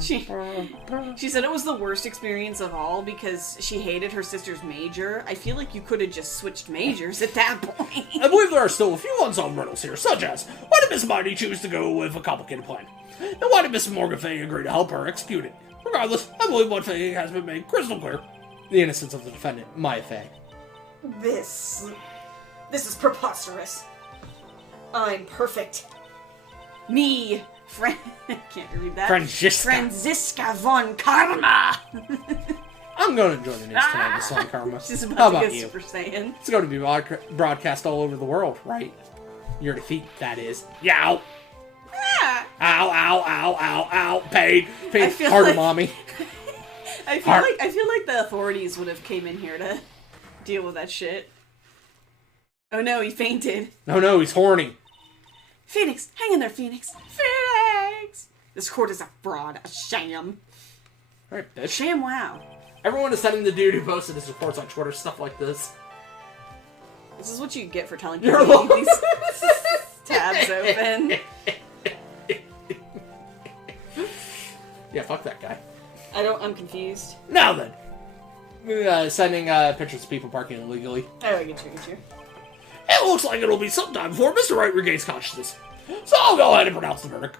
She said it was the worst experience of all because she hated her sister's major. I feel like you could have just switched majors at that point. I believe there are still a few unsolved riddles here, such as, why did Miss Mighty choose to go with a complicated plan? And why did Miss Morgan Fay agree to help her execute it? Regardless, I believe one thing has been made crystal clear. The innocence of the defendant, Maya Fey. This is preposterous. I'm perfect. Me, can't read that. Franziska von Karma. I'm going to enjoy the news tonight with Son Karma. She's How about to about get you? Super Saiyan. It's going to be broadcast all over the world, right? Your defeat, that is. Yow! Ah, Ow, ow, ow, ow, ow, pain. I feel Harder, like- mommy. I feel like the authorities would have came in here to deal with that shit. Oh no, he fainted. No, he's horny. Pheonix, hang in there, Pheonix. Pheonix! This court is a fraud, a sham. Alright, bitch. Sham wow. Everyone is sending the dude who posted his reports on Twitter, stuff like this. This is what you get for telling You're people to leave these tabs open. Yeah, fuck that guy. I'm confused. Now then, Sending pictures of people parking illegally. Oh, I get you. it looks like it'll be some time before Mr. Wright regains consciousness. So I'll go ahead and pronounce the verdict.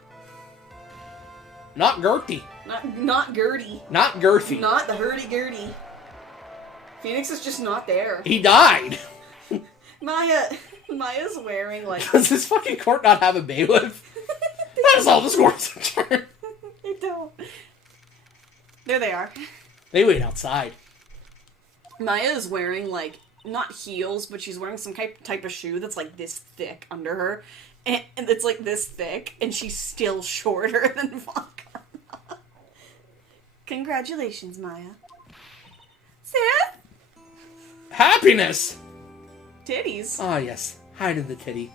Not Gertie. Not Gertie. Not Girthy. Not the hurdy-gurdy. Pheonix is just not there. He died. Maya's wearing, like... Does this fucking court not have a bailiff? That is all the scores. I don't. There they are. They wait outside. Maya is wearing, like, not heels, but she's wearing some type of shoe that's, like, this thick under her. And it's, like, this thick, and she's still shorter than Von Karma. Congratulations, Maya. Sis? Happiness! Titties. Ah, yes. Hide in the titty.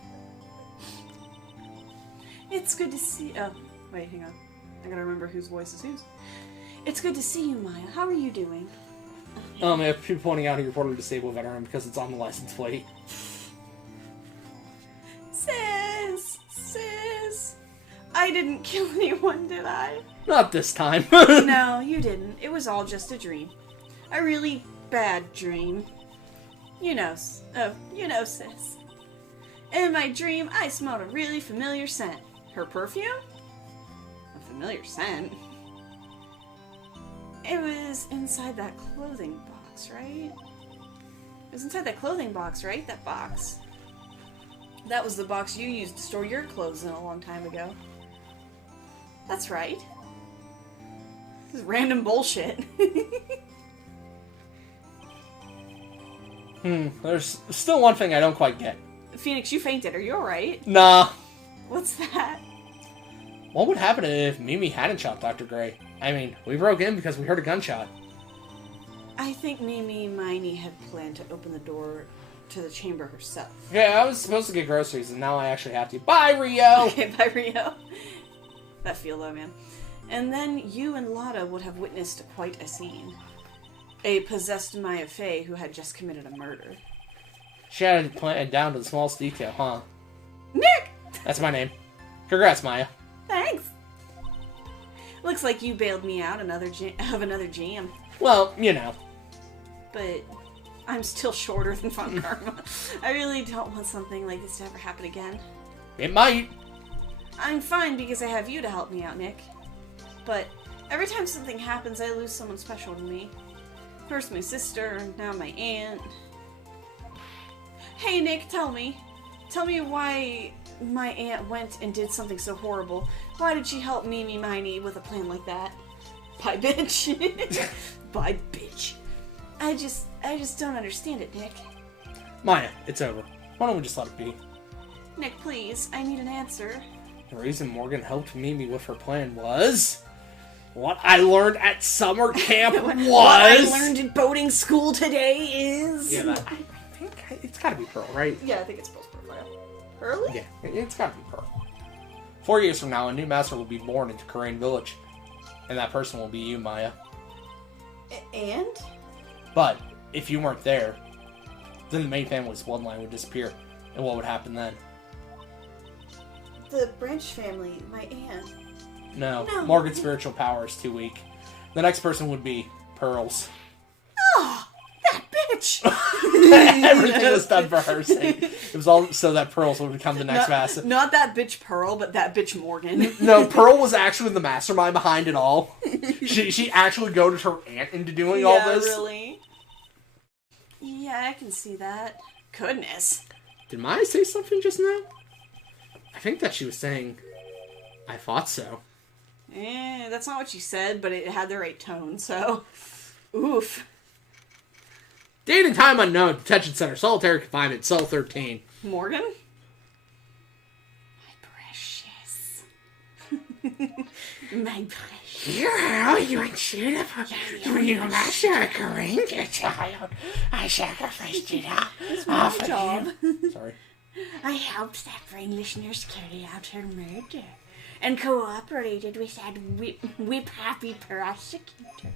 It's good to see... Oh, Wait, hang on. I gotta remember whose voice is whose. it's good to see you, Maya. How are you doing? I have people pointing out he reported a disabled veteran because it's on the license plate. Sis! I didn't kill anyone, did I? Not this time. No, you didn't. It was all just a dream. A really bad dream. You know, sis. In my dream, I smelled a really familiar scent. Her perfume? A familiar scent. It was inside that clothing box, right? It was inside that clothing box, right? That box. That was the box you used to store your clothes in a long time ago. That's right. This is random bullshit. There's still one thing I don't quite get. Pheonix, you fainted. Are you alright? Nah. What's that? What would happen if Mimi hadn't shot Dr. Gray? I mean, we broke in because we heard a gunshot. I think Mimi Miney had planned to open the door to the chamber herself. Yeah, I was supposed to get groceries, and now I actually have to. Bye, Rio! Okay, bye, Rio. That feel though, man. And then you and Lotta would have witnessed quite a scene. A possessed Maya Fey who had just committed a murder. She had it planned down to the smallest detail, huh? Nick! That's my name. Congrats, Maya. Thanks. Looks like you bailed me out of another jam. Well, you know. But I'm still shorter than Fun Karma. I really don't want something like this to ever happen again. It might. I'm fine because I have you to help me out, Nick. But every time something happens, I lose someone special to me. First my sister, now my aunt. Hey, Nick, tell me. Tell me why my aunt went and did something so horrible. Why did she help Mimi Miney with a plan like that? Bye, bitch. Bye, bitch. I just don't understand it, Nick. Maya, it's over. Why don't we just let it be? Nick, please, I need an answer. The reason Morgan helped Mimi with her plan was... what I learned at summer camp was... What I learned in boating school today is... Yeah, I think it's gotta be Pearl, right? Yeah, I think it's Pearl's profile. Pearly? Yeah, it's gotta be Pearl. 4 years from now, a new master will be born into Karain Village. And that person will be you, Maya. And? But, if you weren't there, then the main family's bloodline would disappear. And what would happen then? The Branch family, my aunt. No, No. Morgan's spiritual power is too weak. The next person would be Pearl's. Oh, that bitch! Everything was done for her sake. It was all so that Pearl's would become the next master. Not that bitch Pearl, but that bitch Morgan. No, Pearl was actually the mastermind behind it all. She actually goaded her aunt into doing all this. Yeah, really? Yeah, I can see that. Goodness. Did Maya say something just now? I think that she was saying, I thought so. That's not what she said, but it had the right tone, so... Oof. Date and time unknown. Detention center. Solitary confinement. Cell 13. Morgan? My precious. My precious. You intruder for you master a Karinga child. I sacrificed it all my job. Sorry. I helped that brainless nurse carry out her murder. And cooperated with that whip-happy prosecutor.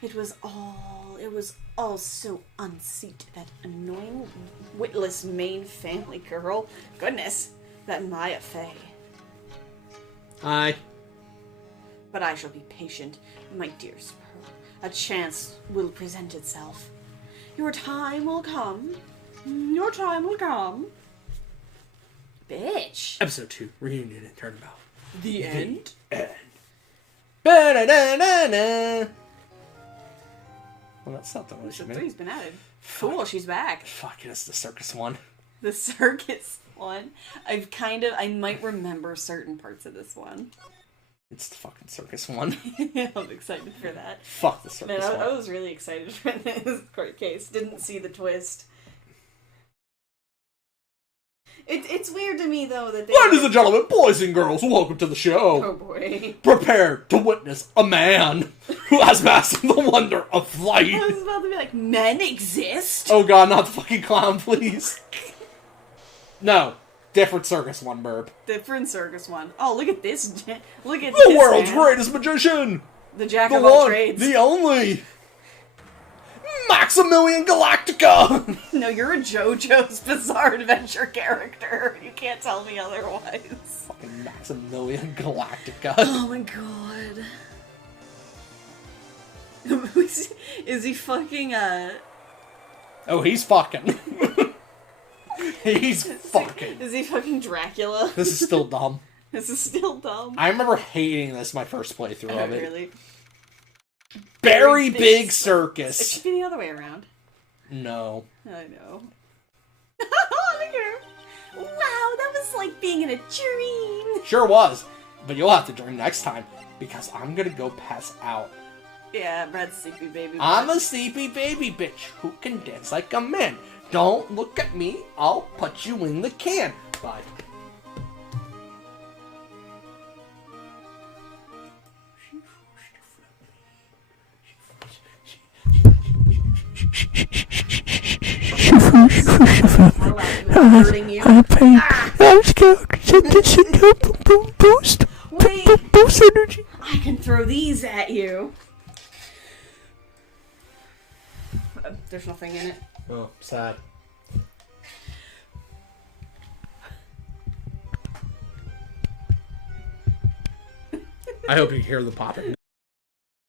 It was all so unseat, that annoying, witless main family girl. Goodness, that Maya Fey. Hi. But I shall be patient, my dearest Pearl. A chance will present itself. Your time will come. Your time will come. Bitch. Episode 2. Reunion and Turnabout. The end? Ba-da-da-da-da. Well, that's not the one. Episode 3's been added. Cool, she's back. Fuck, it's the circus one. The circus one. I might remember certain parts of this one. It's the fucking circus one. I'm excited for that. Fuck the Man, circus one. I was really excited for this court case. Didn't see the twist. It's weird to me, though, that they... Ladies and gentlemen, boys and girls, welcome to the show. Oh, boy. Prepare to witness a man who has mastered the wonder of flight. I was about to be like, men exist? Oh god, not the fucking clown, please. No, different circus one, burp. Different circus one. Oh, look at this. Look at this, The world's man. greatest magician. The jack The of all one, trades. the only. Maximilian Galactica. No, you're a JoJo's Bizarre Adventure character. You can't tell me otherwise. Fucking Maximilian Galactica. Oh my god. Is he fucking, Oh, he's fucking. He's fucking. Is he fucking Dracula? This is still dumb. This is still dumb. I remember hating this my first playthrough of it. Really? Very big It circus. should be the other way around. No. I know. Look at her. Wow, that was like being in a dream. Sure was. But you'll have to dream next time, because I'm gonna go pass out. Yeah, Brad's sleepy baby. I'm a sleepy baby bitch who can dance like a man. Don't look at me, I'll put you in the can. Bye. Hurting you. I'm scared. Boost. Wait, Boost energy. I can throw these at you. There's nothing in it. Oh, sad. I hope you hear the popping.